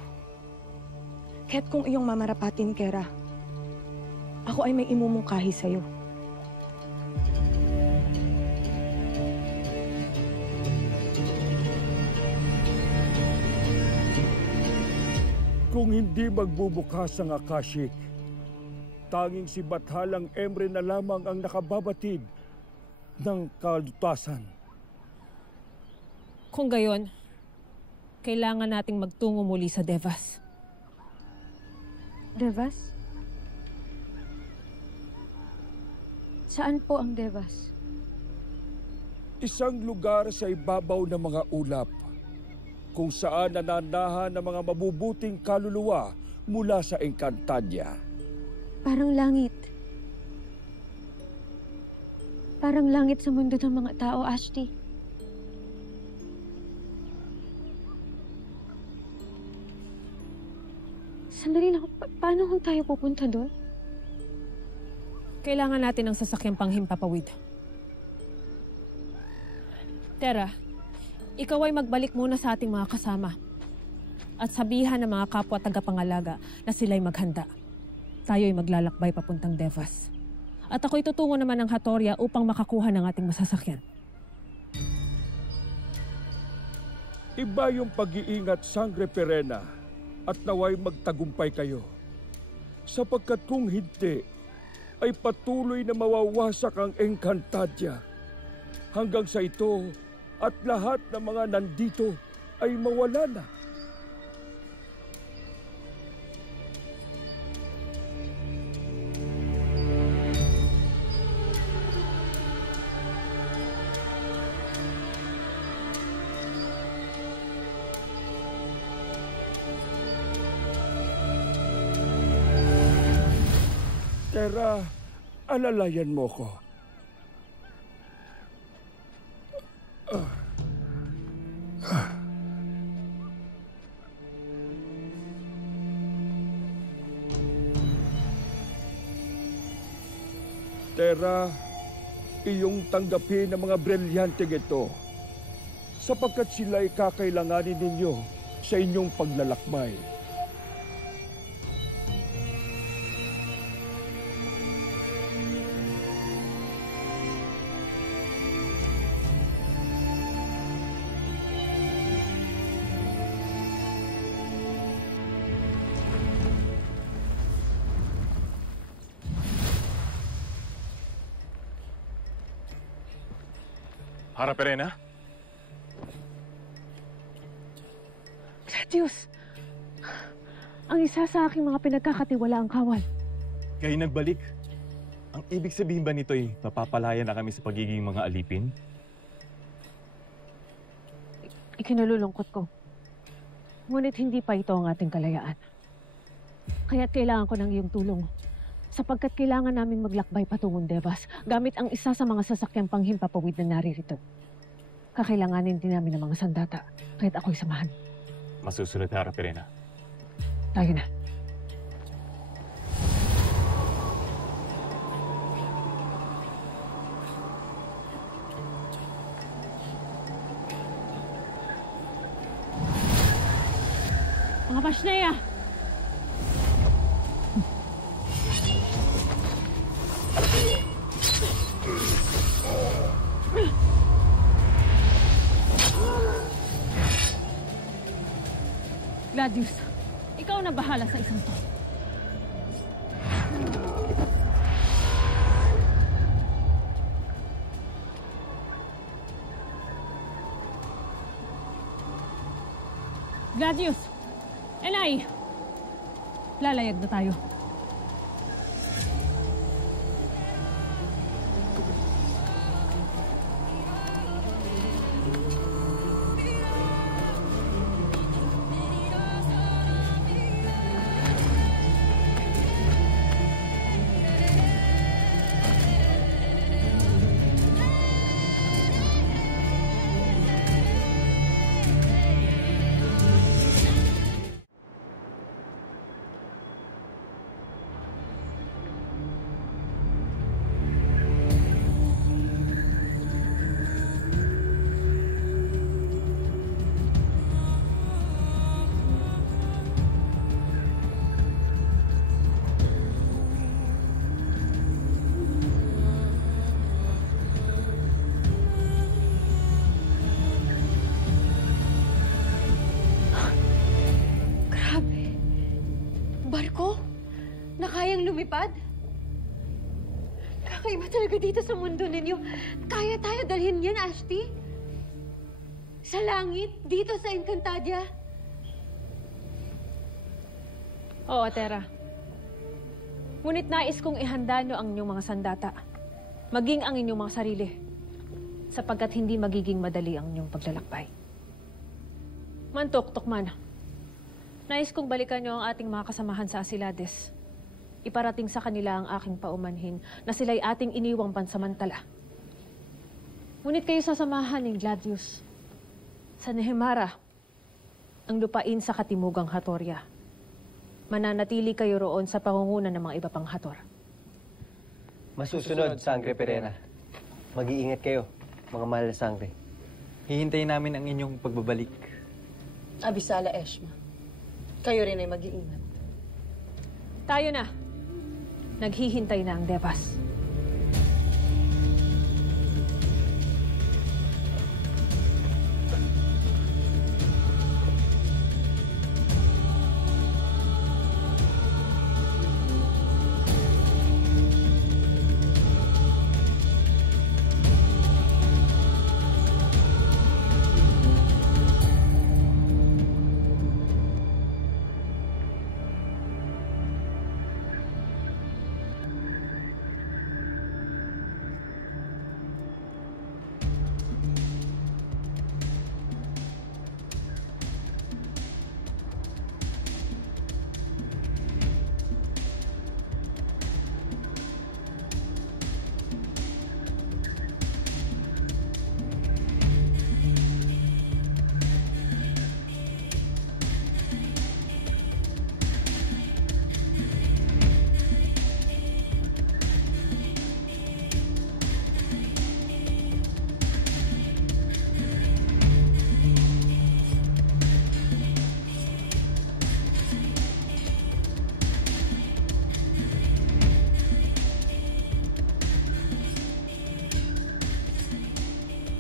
Kaya't kung iyong mamarapatin, Kera, ako ay may imumungkahi sa iyo. Kung hindi magbubukas ang Akashic, tanging si Bathalang Emre na lamang ang nakababatid ng kalutasan. Kung gayon, kailangan nating magtungo muli sa Devas. Devas? Saan po ang Devas? Isang lugar sa ibabaw ng mga ulap, kung saan nananahan ng mga mabubuting kaluluwa mula sa Encantadia. Parang langit. Parang langit sa mundo ng mga tao, Ashti. Sandali lang, paano kung tayo pupunta doon? Kailangan natin ng sasakyang panghimpapawid. Tera, ikaw ay magbalik muna sa ating mga kasama at sabihan ng mga kapwa tagapangalaga na sila'y maghanda. Tayo ay maglalakbay papuntang Devas. At ako'y tutungo naman ng Hatoria upang makakuha ng ating masasakyan. Iba yung pag-iingat, Sangre Perena, at naway magtagumpay kayo. Sapagkat kung hindi, ay patuloy na mawawasak ang Encantadia. Hanggang sa ito, at lahat ng mga nandito ay mawala na. Tera, alalayan mo ko. Tera, iyong tanggapin ang mga brilyanteng ito sapagkat sila'y kakailanganin ninyo sa inyong paglalakbay. Hara Perena? Gladius! Ang isa sa aking mga pinagkakatiwalaang kawal. Kayo nagbalik. Ang ibig sabihin ba nito'y mapapalaya na kami sa pagiging mga alipin? Ikinalulungkot ko. Ngunit hindi pa ito ang ating kalayaan. Kaya't kailangan ko ng iyong tulong. Sapagkat kailangan namin maglakbay patungong Devas gamit ang isa sa mga sasakyang panghimpapawid na naririto. Kakailanganin din namin ng mga sandata, kaya't ako'y samahan. Masusunod, Hara Perena. Tayo na. Mga Pashnea! Gladius, ikaw na bahala sa isang to. Gladius! Elay! Lalayag na tayo. Barko? Na kayang lumipad? Kakaiba talaga dito sa mundo ninyo. Kaya tayo dalhin yan, Ashti? Sa langit, dito sa Encantadia? Oo, Tera. Ngunit nais kong ihanda nyo ang inyong mga sandata. Maging ang inyong mga sarili. Sapagkat hindi magiging madali ang inyong paglalakbay. Mantok, Tokman. Nais kong balikan nyo ang ating mga kasamahan sa Asilades. Iparating sa kanila ang aking paumanhin na sila'y ating iniwang pansamantala. Ngunit kayo sasamahan ng Gladius sa Nehemara, ang lupain sa katimugang Hatoria. Mananatili kayo roon sa pangunguna ng mga iba pang Hator. Masusunod, Sangre Perena. Mag-iingat kayo, mga mahal na Sangre. Hihintayin namin ang inyong pagbabalik. Abisala Eshma. Kayo rin ay mag-iingat. Tayo na. Naghihintay na ang Devas.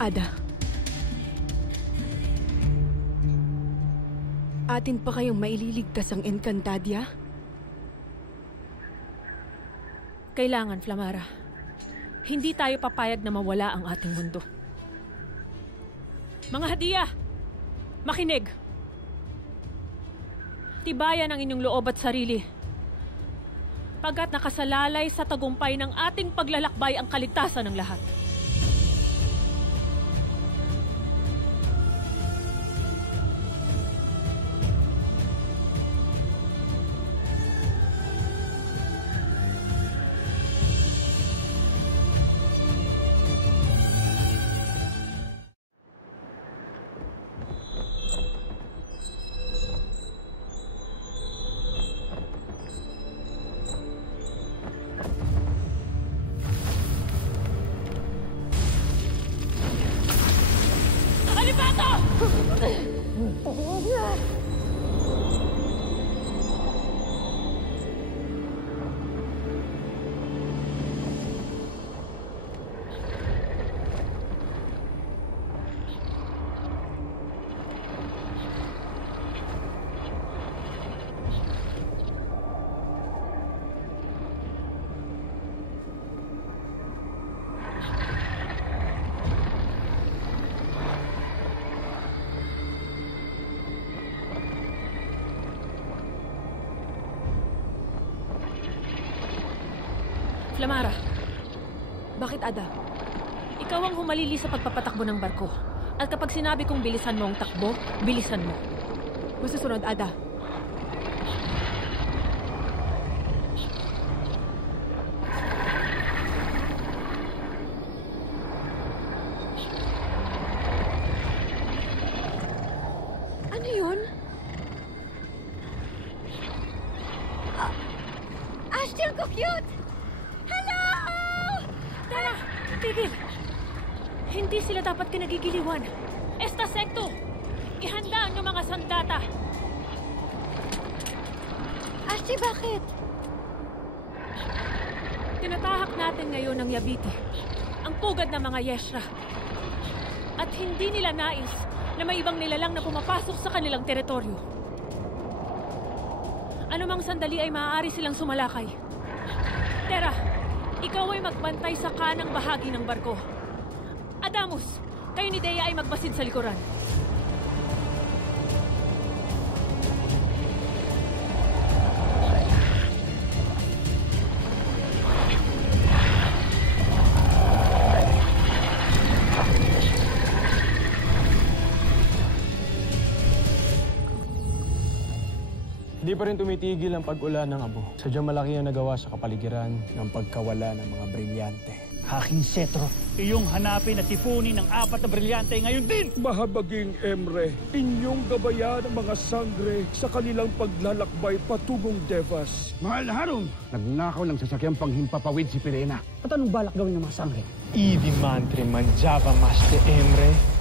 Ada. Atin pa kayong maililigtas ang Encantadia? Kailangan, Flamara. Hindi tayo papayag na mawala ang ating mundo. Mga hadiya! Makinig! Tibayan ang inyong loob at sarili. Pagkat nakasalalay sa tagumpay ng ating paglalakbay ang kaligtasan ng lahat. Flamara, bakit Ada? Ikaw ang humalili sa pagpapatakbo ng barko. At kapag sinabi kong bilisan mo ang takbo, bilisan mo. Masusunod, Ada. Ano yun? Ashtil ko cute! Hello! Tara, tigil! Hindi sila dapat kinagigiliwan. Esta sekto! Ihanda ang iyong mga sandata! Ashtil, bakit? Tinatahak natin ngayon ang Yabiti, ang pugad ng mga Yeshra. At hindi nila nais na may ibang nilalang na pumapasok sa kanilang teritoryo. Anumang sandali ay maaari silang sumalakay. Tera, ikaw ay magbantay sa kanang bahagi ng barko. Adamus, kayo ni Dea ay magbasid sa likuran. Hindi pa rin tumitigil ang pag-ulan ng abo. Sadyang malaki ang nagawa sa kapaligiran ng pagkawala ng mga brilyante. Aking setro. Iyong hanapin at tipunin ng 4 na brilyante ngayon din! Mahabaging Emre, inyong gabayan ang mga sangre sa kanilang paglalakbay patungong Devas. Mahal na Harum! Nagnakaw ng sasakyang panghimpapawid si Pirena. At anong balak gawin ng mga sangre? Idi mantre manjava maste Emre.